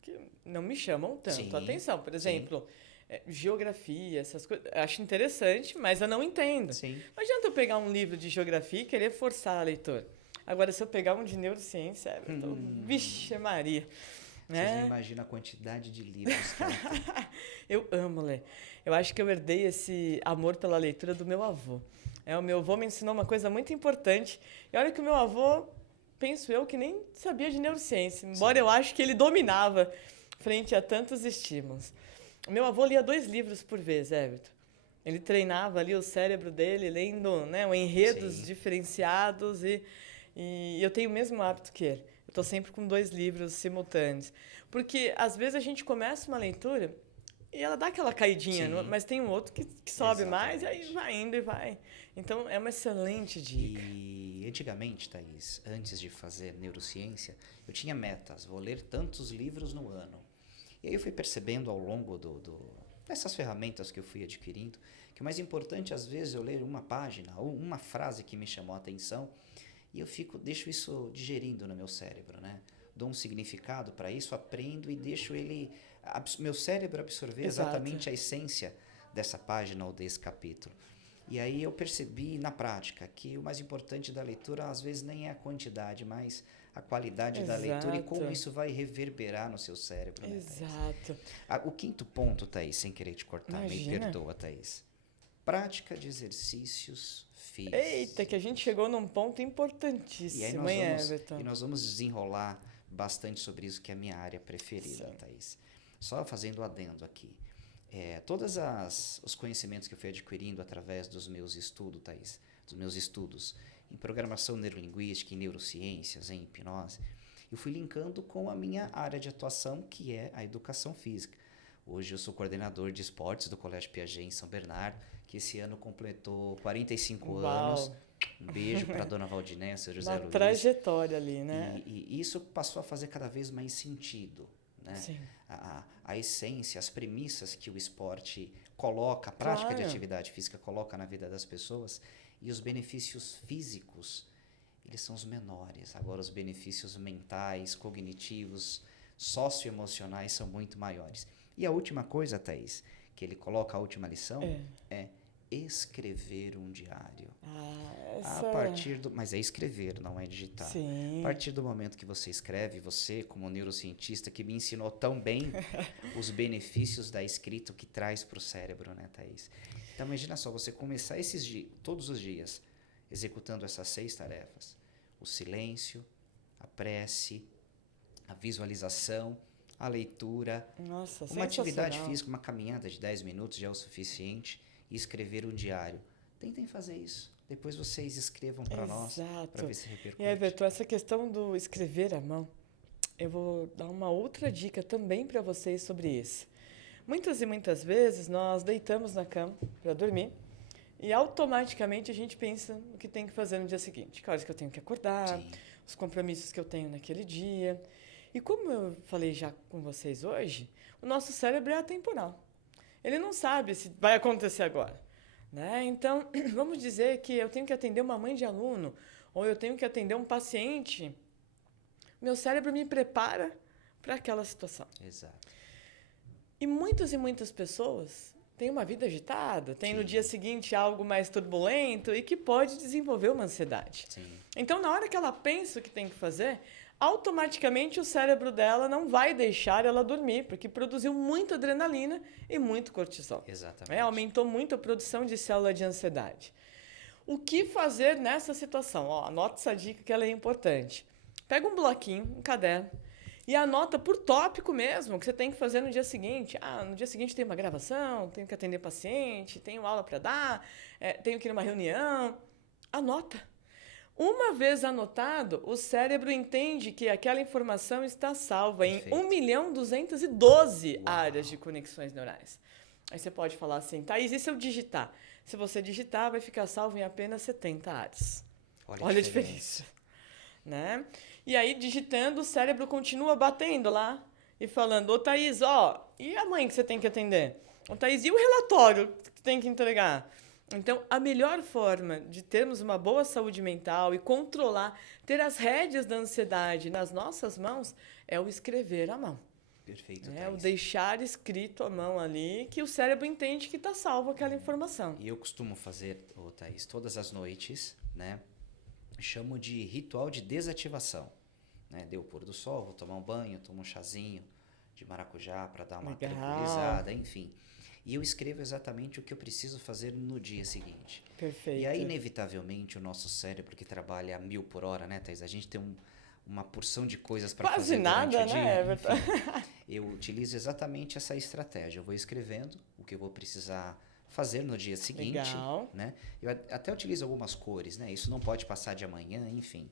que não me chamam tanto a atenção. Por exemplo, geografia, essas coisas. Eu acho interessante, mas eu não entendo. Sim. Não adianta eu pegar um livro de geografia e querer forçar a leitura. Agora, se eu pegar um de neurociência, vixe Maria. Vocês não imaginam a quantidade de livros que ela tem. Eu amo ler. Eu acho que eu herdei esse amor pela leitura do meu avô. O meu avô me ensinou uma coisa muito importante. E olha que o meu avô, penso eu, que nem sabia de neurociência. Embora eu acho que ele dominava frente a tantos estímulos. O meu avô lia 2 livros por vez, Everton. Ele treinava ali o cérebro dele, lendo, né, enredos diferenciados e eu tenho o mesmo hábito que ele. Eu estou sempre com 2 livros simultâneos. Porque, às vezes, a gente começa uma leitura e ela dá aquela caidinha, mas tem um outro que sobe mais e aí vai indo e vai. Então, é uma excelente dica. E antigamente, Thaís, antes de fazer neurociência, eu tinha metas. Vou ler tantos livros no ano. E aí eu fui percebendo ao longo dessas ferramentas que eu fui adquirindo, que o mais importante, às vezes, eu ler uma página ou uma frase que me chamou a atenção e eu deixo isso digerindo no meu cérebro, né? Dou um significado para isso, aprendo e deixo meu cérebro absorver exatamente a essência dessa página ou desse capítulo. E aí eu percebi na prática que o mais importante da leitura às vezes nem é a quantidade, mas a qualidade da leitura e como isso vai reverberar no seu cérebro. Né, Exato. O quinto ponto, Thaís, sem querer te cortar, me perdoa, Thaís. Prática de exercícios físicos. Eita, que a gente chegou num ponto importantíssimo, e nós vamos desenrolar bastante sobre isso, que é a minha área preferida, Thaís. Só fazendo adendo aqui. Todos os conhecimentos que eu fui adquirindo através dos meus estudos, Thaís, dos meus estudos em programação neurolinguística, em neurociências, em hipnose, eu fui linkando com a minha área de atuação, que é a educação física. Hoje eu sou coordenador de esportes do Colégio Piaget em São Bernardo, que esse ano completou 45 anos. Um beijo para a dona Valdinéia, seu José Luiz. Uma trajetória ali, né? E isso passou a fazer cada vez mais sentido, né? Sim. A essência, as premissas que o esporte coloca, a prática de atividade física coloca na vida das pessoas, e os benefícios físicos, eles são os menores. Agora, os benefícios mentais, cognitivos, socioemocionais são muito maiores. E a última coisa, Thaís, que ele coloca, a última lição, é escrever um diário. Mas é escrever, não é digitar. Sim. A partir do momento que você escreve, você, como neurocientista, que me ensinou tão bem os benefícios da escrita, o que traz para o cérebro, né, Thaís? Então, imagina só, você começar todos os dias, executando essas 6 tarefas. O silêncio, a prece, a visualização, a leitura. Nossa, uma atividade sensacional. física, uma caminhada de 10 minutos já é o suficiente. E escrever um diário. Tentem fazer isso. Depois vocês escrevam para nós, para ver se repercute. E Everton, essa questão do escrever à mão, eu vou dar uma outra dica também para vocês sobre isso. Muitas e muitas vezes nós deitamos na cama para dormir e automaticamente a gente pensa no que tem que fazer no dia seguinte. Que horas que eu tenho que acordar, Sim. os compromissos que eu tenho naquele dia. E como eu falei já com vocês hoje, o nosso cérebro é atemporal. Ele não sabe se vai acontecer agora, né? Então, vamos dizer que eu tenho que atender uma mãe de aluno ou eu tenho que atender um paciente. Meu cérebro me prepara para aquela situação. Exato. E muitas pessoas têm uma vida agitada, têm no dia seguinte algo mais turbulento e que pode desenvolver uma ansiedade. Sim. Então, na hora que ela pensa o que tem que fazer, automaticamente o cérebro dela não vai deixar ela dormir, porque produziu muita adrenalina e muito cortisol. Exatamente. Aumentou muito a produção de célula de ansiedade. O que fazer nessa situação? Anota essa dica que ela é importante. Pega um bloquinho, um caderno, e anota por tópico mesmo o que você tem que fazer no dia seguinte. No dia seguinte tem uma gravação, tenho que atender paciente, tenho aula para dar, tenho que ir numa reunião. Anota. Uma vez anotado, o cérebro entende que aquela informação está salva em 1.212.000 áreas de conexões neurais. Aí você pode falar assim, Thaís, e se eu digitar? Se você digitar, vai ficar salvo em apenas 70 áreas. Olha a diferença. Né? E aí, digitando, o cérebro continua batendo lá e falando, ô Thaís, e a mãe que você tem que atender? Ô Thaís, e o relatório que você tem que entregar? Então, a melhor forma de termos uma boa saúde mental e controlar, ter as rédeas da ansiedade nas nossas mãos, é o escrever à mão. Perfeito, É o deixar escrito à mão ali, que o cérebro entende que está salvo aquela informação. E eu costumo fazer, Thaís, todas as noites, né? Chamo de ritual de desativação. Né? Deu o pôr do sol, vou tomar um banho, tomo um chazinho de maracujá para dar uma tranquilizada, enfim. E eu escrevo exatamente o que eu preciso fazer no dia seguinte. Perfeito. E aí, inevitavelmente, o nosso cérebro que trabalha a 1000 por hora, né, Thaís? A gente tem uma porção de coisas para fazer durante o dia. Quase nada, né, Everton? Enfim, eu utilizo exatamente essa estratégia. Eu vou escrevendo o que eu vou precisar fazer no dia seguinte. Legal. Né? Eu até utilizo algumas cores, né? Isso não pode passar de amanhã, enfim.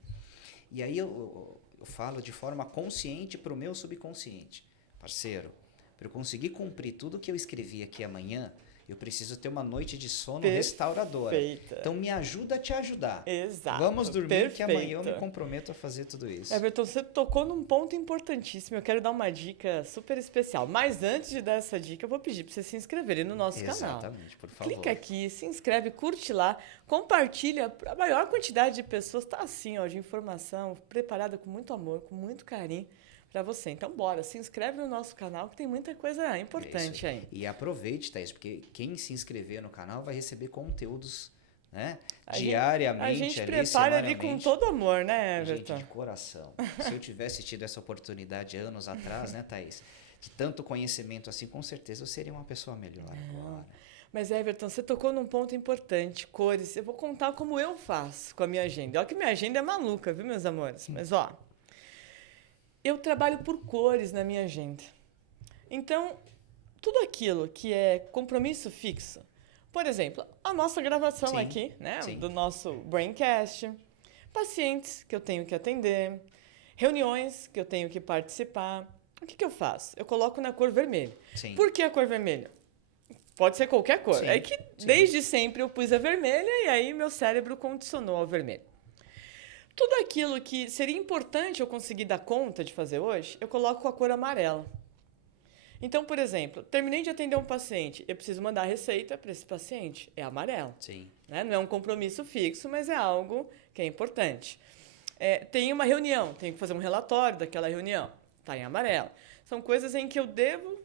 E aí eu falo de forma consciente para o meu subconsciente. Parceiro, para eu conseguir cumprir tudo que eu escrevi aqui amanhã, eu preciso ter uma noite de sono restauradora. Então me ajuda a te ajudar. Exato. Vamos dormir que amanhã eu me comprometo a fazer tudo isso. Everton, você tocou num ponto importantíssimo. Eu quero dar uma dica super especial. Mas antes de dar essa dica, eu vou pedir para vocês se inscreverem no nosso canal. Exatamente, por favor. Clica aqui, se inscreve, curte lá, compartilha. A maior quantidade de pessoas está assim, de informação preparada com muito amor, com muito carinho para você. Então, bora, se inscreve no nosso canal que tem muita coisa importante aí. E aproveite, Thaís, porque quem se inscrever no canal vai receber conteúdos, né, diariamente. A gente prepara ali com todo amor, né, Everton? Gente, de coração. Se eu tivesse tido essa oportunidade anos atrás, né, Thaís, de tanto conhecimento assim, com certeza eu seria uma pessoa melhor agora. Mas, Everton, você tocou num ponto importante, cores. Eu vou contar como eu faço com a minha agenda. Olha que minha agenda é maluca, viu, meus amores? Mas, eu trabalho por cores na minha agenda. Então, tudo aquilo que é compromisso fixo, por exemplo, a nossa gravação aqui, né, do nosso Braincast, pacientes que eu tenho que atender, reuniões que eu tenho que participar, o que eu faço? Eu coloco na cor vermelha. Sim. Por que a cor vermelha? Pode ser qualquer cor. É que desde sempre eu pus a vermelha e aí meu cérebro condicionou ao vermelho. Tudo aquilo que seria importante eu conseguir dar conta de fazer hoje, eu coloco com a cor amarela. Então, por exemplo, terminei de atender um paciente, eu preciso mandar a receita para esse paciente. É amarelo. Sim. Né? Não é um compromisso fixo, mas é algo que é importante. Tem uma reunião, tenho que fazer um relatório daquela reunião. Está em amarelo. São coisas em que eu devo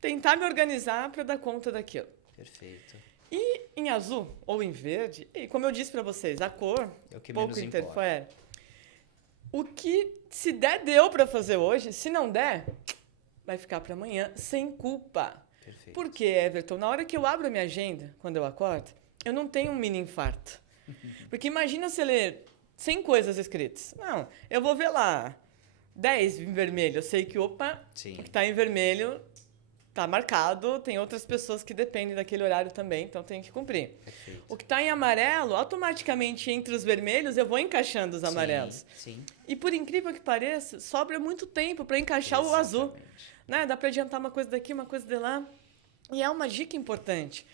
tentar me organizar para dar conta daquilo. Perfeito. E em azul ou em verde, e como eu disse para vocês, a cor É o que pouco menos interfere. O que se der, deu para fazer hoje. Se não der, vai ficar para amanhã sem culpa. Perfeito. Porque, Everton, na hora que eu abro a minha agenda, quando eu acordo, eu não tenho um mini infarto. Porque imagina você ler 100 coisas escritas. Não, eu vou ver lá 10 em vermelho. Eu sei que, opa, Sim. o que está em vermelho está marcado. Tem outras pessoas que dependem daquele horário também, então tem que cumprir. Perfeito. O que está em amarelo, automaticamente entre os vermelhos, eu vou encaixando os amarelos. Sim. E por incrível que pareça, sobra muito tempo para encaixar o azul. Exatamente. Né? Dá para adiantar uma coisa daqui, uma coisa de lá. E é uma dica importante,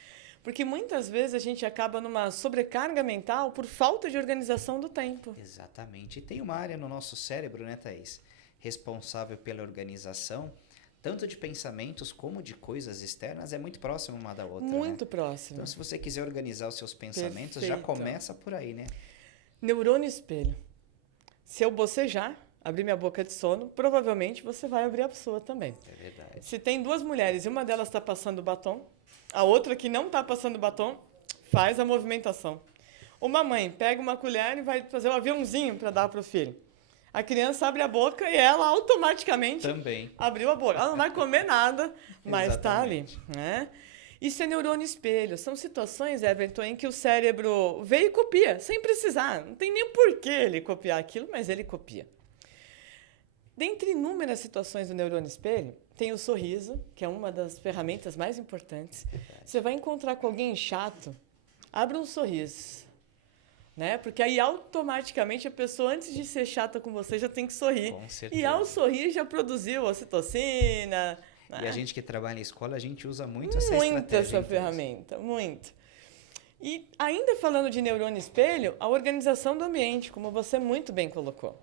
porque muitas vezes a gente acaba numa sobrecarga mental por falta de organização do tempo. Exatamente. E tem uma área no nosso cérebro, né, Thaís? Responsável pela organização, tanto de pensamentos como de coisas externas, é muito próximo uma da outra. Muito né? próximo. Então, se você quiser organizar os seus pensamentos, já Perfeito. começa por aí, né? Neurônio espelho. Se eu bocejar, abrir minha boca de sono, provavelmente você vai abrir a sua também. É verdade. Se tem duas mulheres e uma delas está passando batom, a outra que não está passando batom, faz a movimentação. Uma mãe pega uma colher e vai fazer um aviãozinho para dar para o filho. A criança abre a boca e ela automaticamente Também. abriu a boca. Ela não vai comer nada, mas está ali. Exatamente. Né? Isso é neurônio espelho. São situações, Everton, em que o cérebro veio e copia, sem precisar. Não tem nem porquê ele copiar aquilo, mas ele copia. Dentre inúmeras situações do neurônio espelho, tem o sorriso, que é uma das ferramentas mais importantes. Você vai encontrar com alguém chato, abre um sorriso. Né? Porque aí automaticamente a pessoa, antes de ser chata com você, já tem que sorrir. Com certeza. E ao sorrir já produziu ocitocina. Né? E a gente que trabalha em escola, a gente usa muito essa Muito estratégia. essa então. ferramenta, muito. E ainda falando de neurônio espelho, a organização do ambiente, como você muito bem colocou.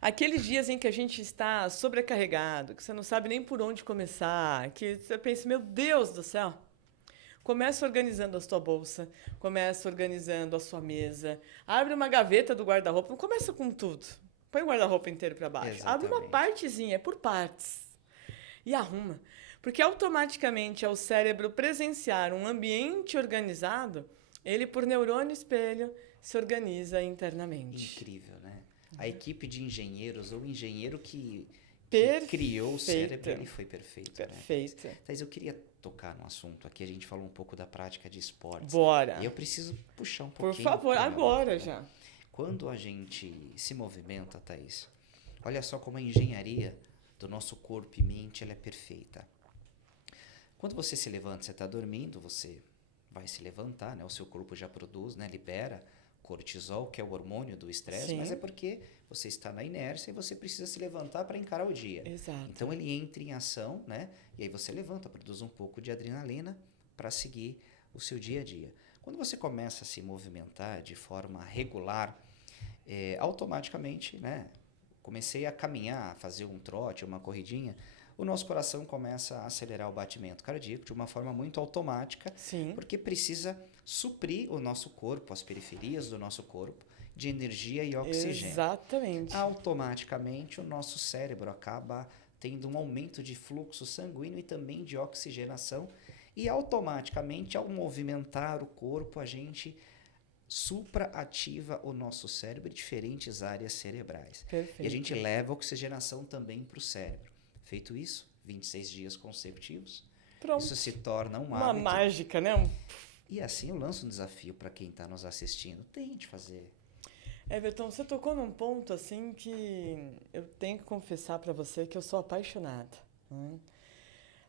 Aqueles dias em que a gente está sobrecarregado, que você não sabe nem por onde começar, que você pensa, meu Deus do céu, começa organizando a sua bolsa, começa organizando a sua mesa, abre uma gaveta do guarda-roupa, não começa com tudo, põe o guarda-roupa inteiro para baixo, abre uma Exatamente. partezinha, por partes, e arruma. Porque automaticamente, ao cérebro presenciar um ambiente organizado, ele, por neurônio espelho, se organiza internamente. Incrível, né? A equipe de engenheiros, ou o engenheiro que Perfeito. criou o cérebro, ele foi perfeito. Né? Perfeito. Thaís, eu queria tocar no assunto aqui, a gente falou um pouco da prática de esportes. Bora. E eu preciso puxar um Por pouquinho. favor, pra- agora já. Quando a gente se movimenta, Thaís, olha só como a engenharia do nosso corpo e mente ela é perfeita. Quando você se levanta, você está dormindo, você vai se levantar, né? O seu corpo já produz, né? Libera cortisol, que é o hormônio do estresse, Sim. mas é porque você está na inércia e você precisa se levantar para encarar o dia. Exato. Então ele entra em ação, né? E aí você levanta, produz um pouco de adrenalina para seguir o seu dia a dia. Quando você começa a se movimentar de forma regular, automaticamente, né? Comecei a caminhar, a fazer um trote, uma corridinha, o nosso coração começa a acelerar o batimento cardíaco de uma forma muito automática, Sim. porque precisa suprir o nosso corpo, as periferias do nosso corpo, de energia e oxigênio. Exatamente. Automaticamente o nosso cérebro acaba tendo um aumento de fluxo sanguíneo e também de oxigenação, e automaticamente ao movimentar o corpo a gente supraativa o nosso cérebro em diferentes áreas cerebrais. Perfeito. E a gente leva oxigenação também para o cérebro. Feito isso, 26 dias consecutivos, Pronto. isso se torna um Uma hábito. mágica, né? E assim eu lanço um desafio para quem está nos assistindo. Tente fazer. Everton, você tocou num ponto assim que eu tenho que confessar para você que eu sou apaixonada. Né?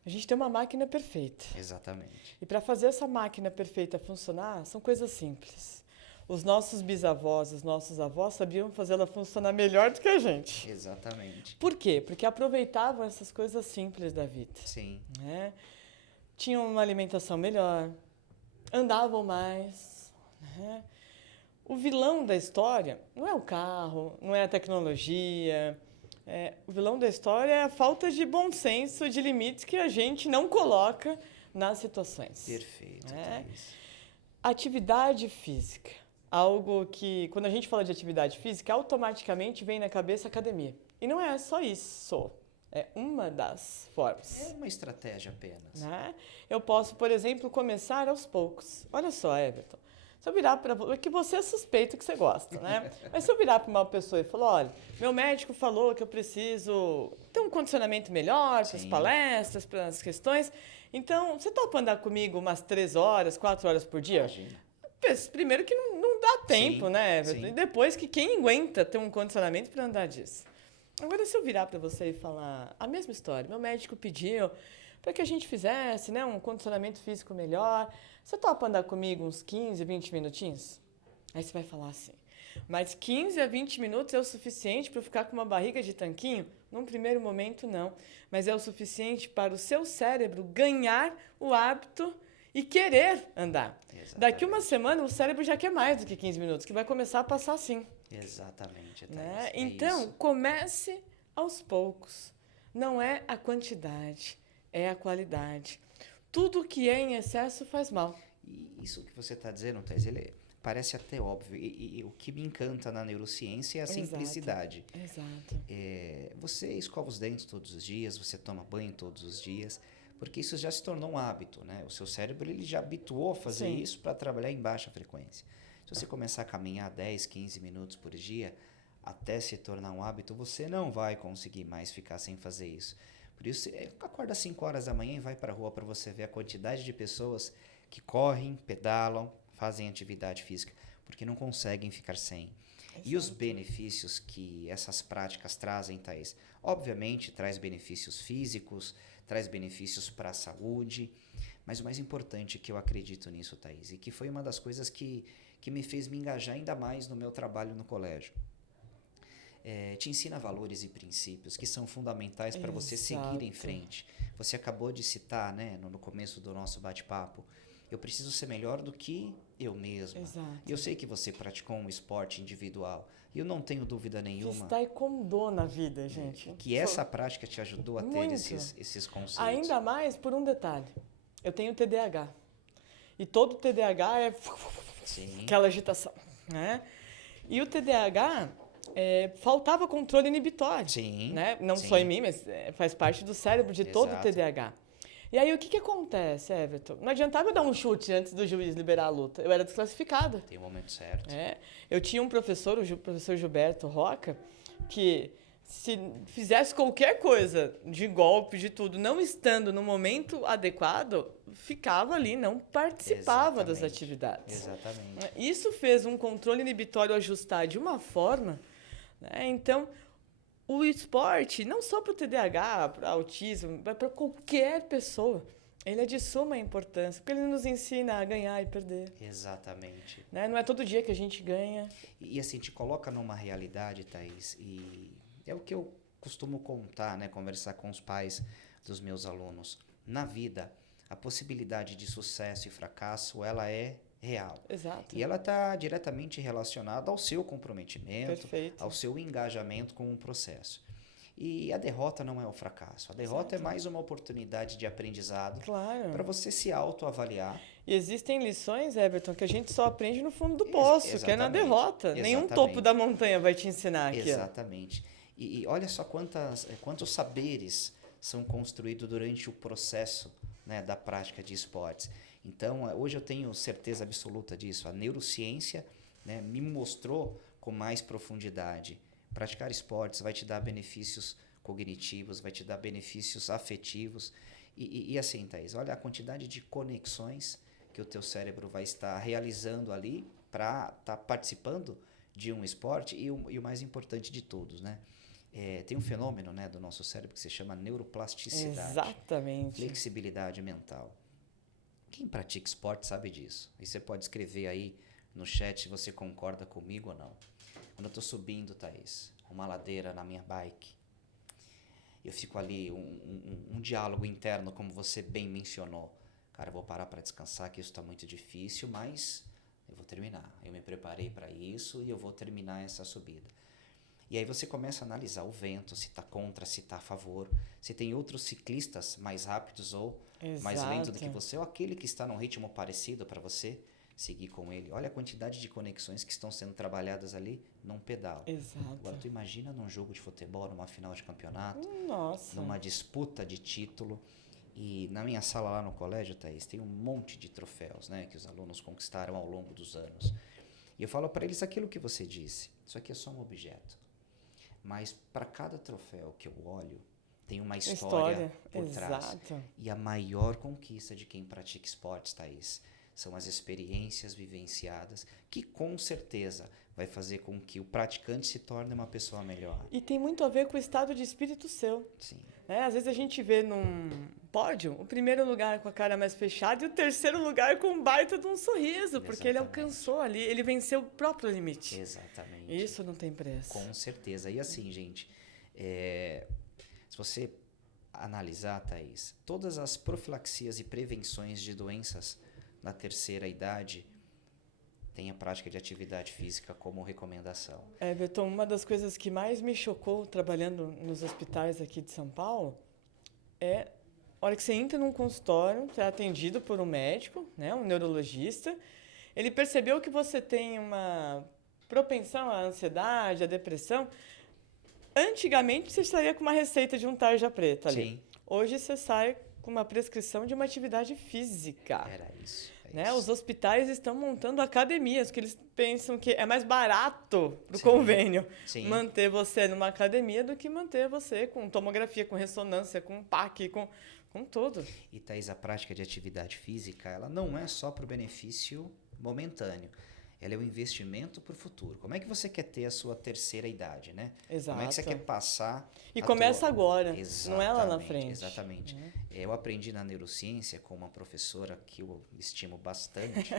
A gente tem uma máquina perfeita. Exatamente. E para fazer essa máquina perfeita funcionar, são coisas simples. Os nossos bisavós, os nossos avós sabiam fazê-la funcionar melhor do que a gente. Exatamente. Por quê? Porque aproveitavam essas coisas simples da vida. Sim. Né? Tinham uma alimentação melhor, andavam mais. Né? O vilão da história não é o carro, não é a tecnologia, O vilão da história é a falta de bom senso, de limites que a gente não coloca nas situações. Perfeito, né? Thaís. Atividade física. Algo que, quando a gente fala de atividade física, automaticamente vem na cabeça academia. E não é só isso. É uma das formas. É uma estratégia apenas. Né? Eu posso, por exemplo, começar aos poucos. Olha só, Everton. Se eu virar para que você é suspeito que você gosta, né? Mas se eu virar para uma pessoa e falar, olha, meu médico falou que eu preciso ter um condicionamento melhor para as Sim. palestras, para as questões. Então, você topa andar comigo umas 3 horas, 4 horas por dia? Imagina. Primeiro que não dá tempo, Sim, né, Everton? sim. E depois que quem aguenta ter um condicionamento para andar disso? Agora, se eu virar para você e falar a mesma história, meu médico pediu para que a gente fizesse, né, um condicionamento físico melhor. Você topa andar comigo uns 15, 20 minutinhos? Aí você vai falar assim, mas 15 a 20 minutos é o suficiente para eu ficar com uma barriga de tanquinho? Num primeiro momento, não. Mas é o suficiente para o seu cérebro ganhar o hábito e querer andar. Exatamente. Daqui uma semana, o cérebro já quer mais do que 15 minutos, que vai começar a passar assim. Exatamente, Thaís. Né? É Então, isso. comece aos poucos. Não é a quantidade, é a qualidade. Tudo que é em excesso faz mal. E isso que você está dizendo, Thaís, parece até óbvio. E o que me encanta na neurociência é a simplicidade. Exato. Você escova os dentes todos os dias, você toma banho todos os dias, porque isso já se tornou um hábito, né? O seu cérebro ele já habituou a fazer Sim. isso para trabalhar em baixa frequência. Se você começar a caminhar 10, 15 minutos por dia, até se tornar um hábito, você não vai conseguir mais ficar sem fazer isso. Por isso, acorda às 5 horas da manhã e vai para a rua para você ver a quantidade de pessoas que correm, pedalam, fazem atividade física, porque não conseguem ficar sem. E os benefícios que essas práticas trazem, Thaís? Obviamente, traz benefícios físicos, traz benefícios para a saúde, mas o mais importante que eu acredito nisso, Thaís, e que foi uma das coisas que me fez me engajar ainda mais no meu trabalho no colégio. Te ensina valores e princípios que são fundamentais para você seguir em frente. Você acabou de citar, né, no começo do nosso bate-papo, eu preciso ser melhor do que eu mesma. Exato. Eu sei que você praticou um esporte individual e eu não tenho dúvida nenhuma Taekwondo na vida, gente. que essa prática te ajudou a ter Muito. esses conceitos. Ainda mais por um detalhe. Eu tenho TDAH. E todo TDAH é Sim. aquela agitação, né? E o TDAH faltava controle inibitório. Sim, Né? Não sim. só em mim, mas faz parte do cérebro de todo Exato. TDAH. E aí, o que acontece, Everton? Não adiantava eu dar um chute antes do juiz liberar a luta. Eu era desclassificada. Tem o momento certo. Eu tinha um professor, o professor Gilberto Roca, que se fizesse qualquer coisa de golpe, de tudo, não estando no momento adequado, ficava ali, não participava das Exatamente. atividades. Exatamente. Isso fez um controle inibitório ajustar de uma forma, né? Então, o esporte, não só para o TDAH, para autismo, mas para qualquer pessoa, ele é de suma importância, porque ele nos ensina a ganhar e perder. Exatamente. Né? Não é todo dia que a gente ganha. E assim, te coloca numa realidade, Thaís, e é o que eu costumo contar, né, conversar com os pais dos meus alunos. Na vida, a possibilidade de sucesso e fracasso, ela é real. Exato. E ela está diretamente relacionada ao seu comprometimento, Perfeito. ao seu engajamento com o processo. E a derrota não é o fracasso. A derrota é mais uma oportunidade de aprendizado Claro. para você se autoavaliar. E existem lições, Everton, que a gente só aprende no fundo do poço, que é na Exatamente. derrota. Nenhum Exatamente. topo da montanha vai te ensinar aqui. Exatamente. E olha só quantos saberes são construídos durante o processo, né, da prática de esportes. Então, hoje eu tenho certeza absoluta disso. A neurociência, né, me mostrou com mais profundidade. Praticar esportes vai te dar benefícios cognitivos, vai te dar benefícios afetivos. E assim, Thaís, olha a quantidade de conexões que o teu cérebro vai estar realizando ali para estar participando de um esporte e o mais importante de todos, né? Tem um fenômeno, né, do nosso cérebro que se chama neuroplasticidade. Exatamente. Flexibilidade mental. Quem pratica esporte sabe disso. E você pode escrever aí no chat se você concorda comigo ou não. Quando eu estou subindo, Thaís, uma ladeira na minha bike, eu fico ali, um diálogo interno, como você bem mencionou. Cara, eu vou parar para descansar, que isso está muito difícil, mas eu vou terminar. Eu me preparei para isso e eu vou terminar essa subida. E aí você começa a analisar o vento, se está contra, se está a favor, se tem outros ciclistas mais rápidos ou mais lentos do que você, ou aquele que está num ritmo parecido para você seguir com ele. Olha a quantidade de conexões que estão sendo trabalhadas ali num pedal. Exato. Agora, tu imagina num jogo de futebol, numa final de campeonato, Nossa. numa disputa de título. E na minha sala lá no colégio, Thaís, tem um monte de troféus, né, que os alunos conquistaram ao longo dos anos. E eu falo para eles aquilo que você disse. Isso aqui é só um objeto. Mas para cada troféu que eu olho, tem uma história por trás. Exato. E a maior conquista de quem pratica esportes, Thaís, são as experiências vivenciadas, que com certeza vai fazer com que o praticante se torne uma pessoa melhor. E tem muito a ver com o estado de espírito seu. Sim. Às vezes a gente vê num pódio o primeiro lugar com a cara mais fechada e o terceiro lugar com um baita de um sorriso, porque ele alcançou ali, ele venceu o próprio limite. Exatamente. Isso não tem preço. Com certeza. E assim, gente, se você analisar, Thaís, todas as profilaxias e prevenções de doenças na terceira idade tem a prática de atividade física como recomendação. Everton, uma das coisas que mais me chocou trabalhando nos hospitais aqui de São Paulo é a hora que você entra num consultório, você é atendido por um médico, né, um neurologista, ele percebeu que você tem uma propensão à ansiedade, à depressão. Antigamente você estaria com uma receita de um tarja preta ali. Sim. Hoje você sai com uma prescrição de uma atividade física. Era isso. Né? Os hospitais estão montando academias, porque eles pensam que é mais barato para o convênio manter você numa academia do que manter você com tomografia, com ressonância, com PAC, com tudo. E, Thaís, a prática de atividade física, ela não é só para o benefício momentâneo. Ela é um investimento para o futuro. Como é que você quer ter a sua terceira idade, né? Exato. Como é que você quer passar... E começa agora, não é lá na frente. Exatamente. Eu aprendi na neurociência com uma professora que eu estimo bastante,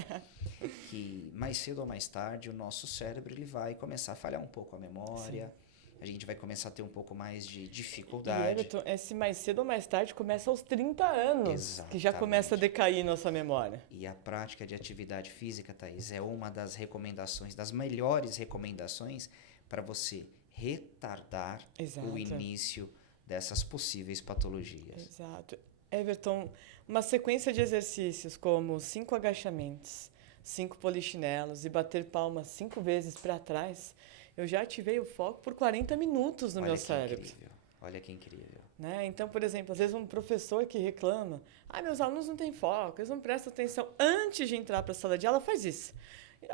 que mais cedo ou mais tarde o nosso cérebro ele vai começar a falhar um pouco a memória, a gente vai começar a ter um pouco mais de dificuldade. E Everton, esse mais cedo ou mais tarde começa aos 30 anos, Exatamente. Que já começa a decair nossa memória. E a prática de atividade física, Thaís, é uma das recomendações, das melhores recomendações para você retardar o início dessas possíveis patologias. Exato. Everton, uma sequência de exercícios como 5 agachamentos, 5 polichinelos e bater palmas 5 vezes para trás, eu já ativei o foco por 40 minutos no meu cérebro. Incrível. Olha que incrível. Né? Então, por exemplo, às vezes um professor que reclama, meus alunos não têm foco, eles não prestam atenção. Antes de entrar para a sala de aula, faz isso.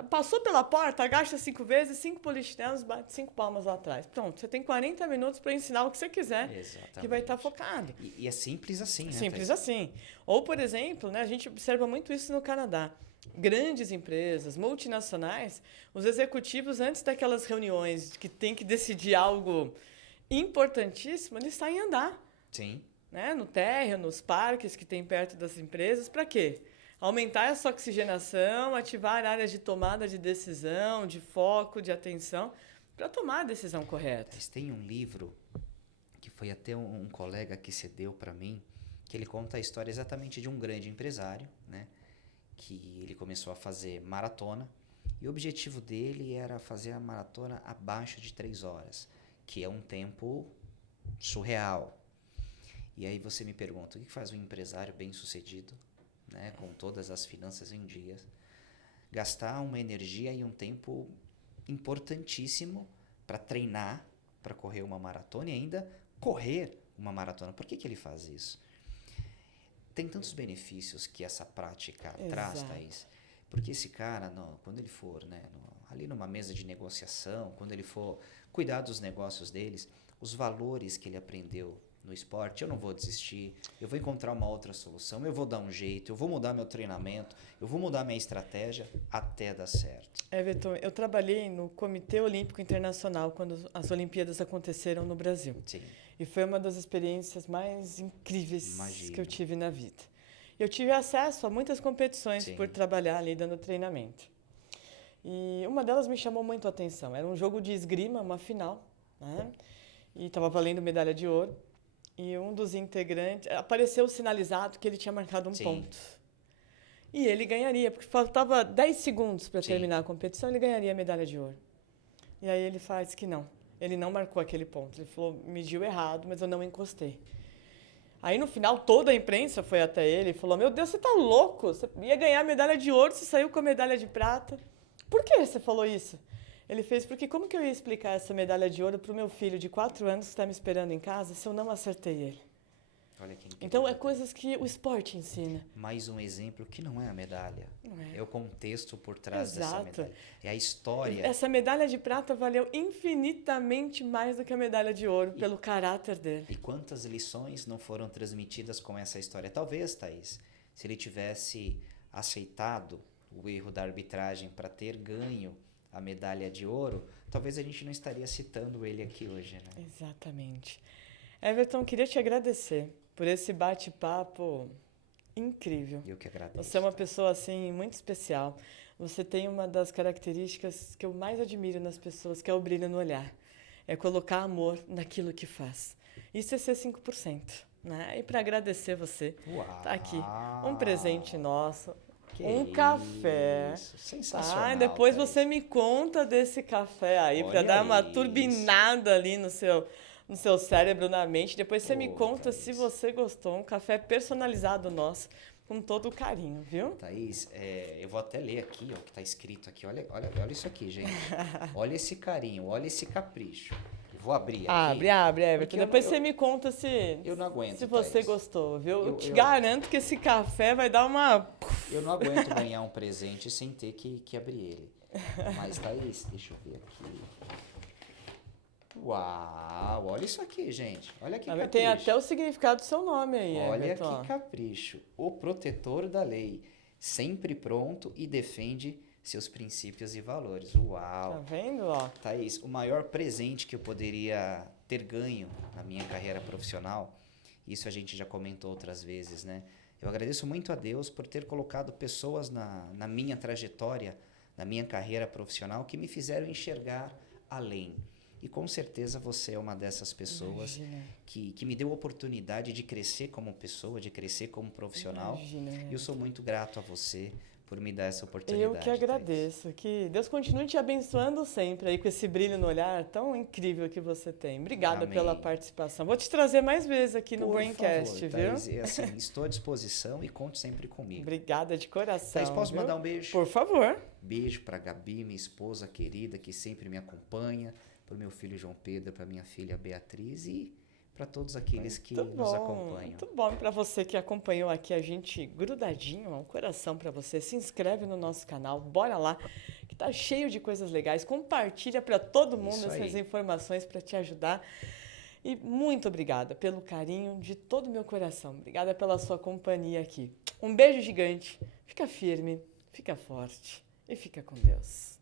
Passou pela porta, agacha 5 vezes, 5 polichinelos, bate 5 palmas lá atrás. Pronto, você tem 40 minutos para ensinar o que você quiser, que vai estar focado. E é simples assim, né? Simples assim. Ou, por exemplo, né, a gente observa muito isso no Canadá. Grandes empresas, multinacionais, os executivos, antes daquelas reuniões que tem que decidir algo importantíssimo, eles saem andar. Sim. Né? No térreo, nos parques que tem perto das empresas. Para quê? Aumentar essa oxigenação, ativar áreas de tomada de decisão, de foco, de atenção, para tomar a decisão correta. Tem um livro que foi até um colega que cedeu para mim, que ele conta a história exatamente de um grande empresário, né? Que ele começou a fazer maratona e o objetivo dele era fazer a maratona abaixo de 3 horas, que é um tempo surreal. E aí você me pergunta, o que faz um empresário bem-sucedido, né, com todas as finanças em dia, gastar uma energia e um tempo importantíssimo para treinar, para correr uma maratona e ainda correr uma maratona? Por que ele faz isso? Tem tantos benefícios que essa prática traz, Thaís, porque esse cara, quando ele for ali numa mesa de negociação, quando ele for cuidar dos negócios deles, os valores que ele aprendeu no esporte, eu não vou desistir, eu vou encontrar uma outra solução, eu vou dar um jeito, eu vou mudar meu treinamento, eu vou mudar minha estratégia até dar certo. Everton, eu trabalhei no Comitê Olímpico Internacional quando as Olimpíadas aconteceram no Brasil. Sim. E foi uma das experiências mais incríveis que eu tive na vida. Eu tive acesso a muitas competições por trabalhar ali dando treinamento. E uma delas me chamou muito a atenção. Era um jogo de esgrima, uma final, né? E estava valendo medalha de ouro. E um dos integrantes apareceu sinalizado que ele tinha marcado um ponto. E ele ganharia, porque faltava 10 segundos para terminar a competição, ele ganharia a medalha de ouro. E aí ele faz que não. Ele não marcou aquele ponto. Ele falou, mediu errado, mas eu não encostei. Aí, no final, toda a imprensa foi até ele e falou, meu Deus, você tá louco? Você ia ganhar medalha de ouro, você saiu com a medalha de prata. Por que você falou isso? Ele fez, porque como que eu ia explicar essa medalha de ouro pro meu filho de 4 anos que está me esperando em casa se eu não acertei ele? Olha que incrível. Então, é coisas que o esporte ensina. Mais um exemplo que não é a medalha. Não é. É o contexto por trás dessa Exato. medalha. É a história. Essa medalha de prata valeu infinitamente mais do que a medalha de ouro, pelo caráter dele. E quantas lições não foram transmitidas com essa história? Talvez, Thaís, se ele tivesse aceitado o erro da arbitragem para ter ganho a medalha de ouro, talvez a gente não estaria citando ele aqui hoje, né? Exatamente. Everton, queria te agradecer por esse bate-papo incrível. Eu que agradeço. Você é uma pessoa, assim, muito especial. Você tem uma das características que eu mais admiro nas pessoas, que é o brilho no olhar. É colocar amor naquilo que faz. Isso é ser 5%, né? E para agradecer você, Uau! tá aqui um presente nosso, Que café. isso, sensacional. Ah, depois Thaís. você me conta desse café aí, para Olha dar uma isso. turbinada ali no seu cérebro, na mente. Depois você me Ô, conta Thaís. se você gostou. Um café personalizado nosso, com todo o carinho, viu? Thaís, eu vou até ler aqui, ó, o que está escrito aqui. Olha isso aqui, gente. Olha esse carinho, olha esse capricho. Vou abrir aqui. Abre, Everton. Porque Depois você me conta se eu não aguento, se você Thaís. gostou, viu? Eu te eu- garanto que esse café vai dar uma... Eu não aguento ganhar um presente sem ter que abrir ele. Mas, Thaís, deixa eu ver aqui. Uau, olha isso aqui, gente. Olha que capricho. Tem até o significado do seu nome aí, Olha Everton. que capricho. O protetor da lei, sempre pronto e defende seus princípios e valores. Tá Uau. vendo, ó? Thaís, o maior presente que eu poderia ter ganho na minha carreira profissional, isso a gente já comentou outras vezes, né? Eu agradeço muito a Deus por ter colocado pessoas na minha trajetória, na minha carreira profissional, que me fizeram enxergar além. E com certeza você é uma dessas pessoas Imagina. que me deu a oportunidade de crescer como pessoa, de crescer como profissional. Imagina, E eu sou muito grato a você por me dar essa oportunidade. Eu que Thaís. agradeço. Que Deus continue te abençoando sempre aí com esse brilho no olhar tão incrível que você tem. Obrigada Amém. pela participação. Vou te trazer mais vezes aqui no Por Braincast, favor, viu? Thaís, assim, estou à disposição e conte sempre comigo. Obrigada de coração. Thaís, posso viu? mandar um beijo? Por favor. Beijo para Gabi, minha esposa querida, que sempre me acompanha, para o meu filho João Pedro, para minha filha Beatriz e para todos aqueles que Muito nos bom, acompanham. muito bom. Para você que acompanhou aqui a gente grudadinho, um coração para você. Se inscreve no nosso canal, bora lá, que tá cheio de coisas legais. Compartilha para todo mundo Isso essas aí. informações para te ajudar. E muito obrigada pelo carinho de todo o meu coração. Obrigada pela sua companhia aqui. Um beijo gigante. Fica firme, fica forte e fica com Deus.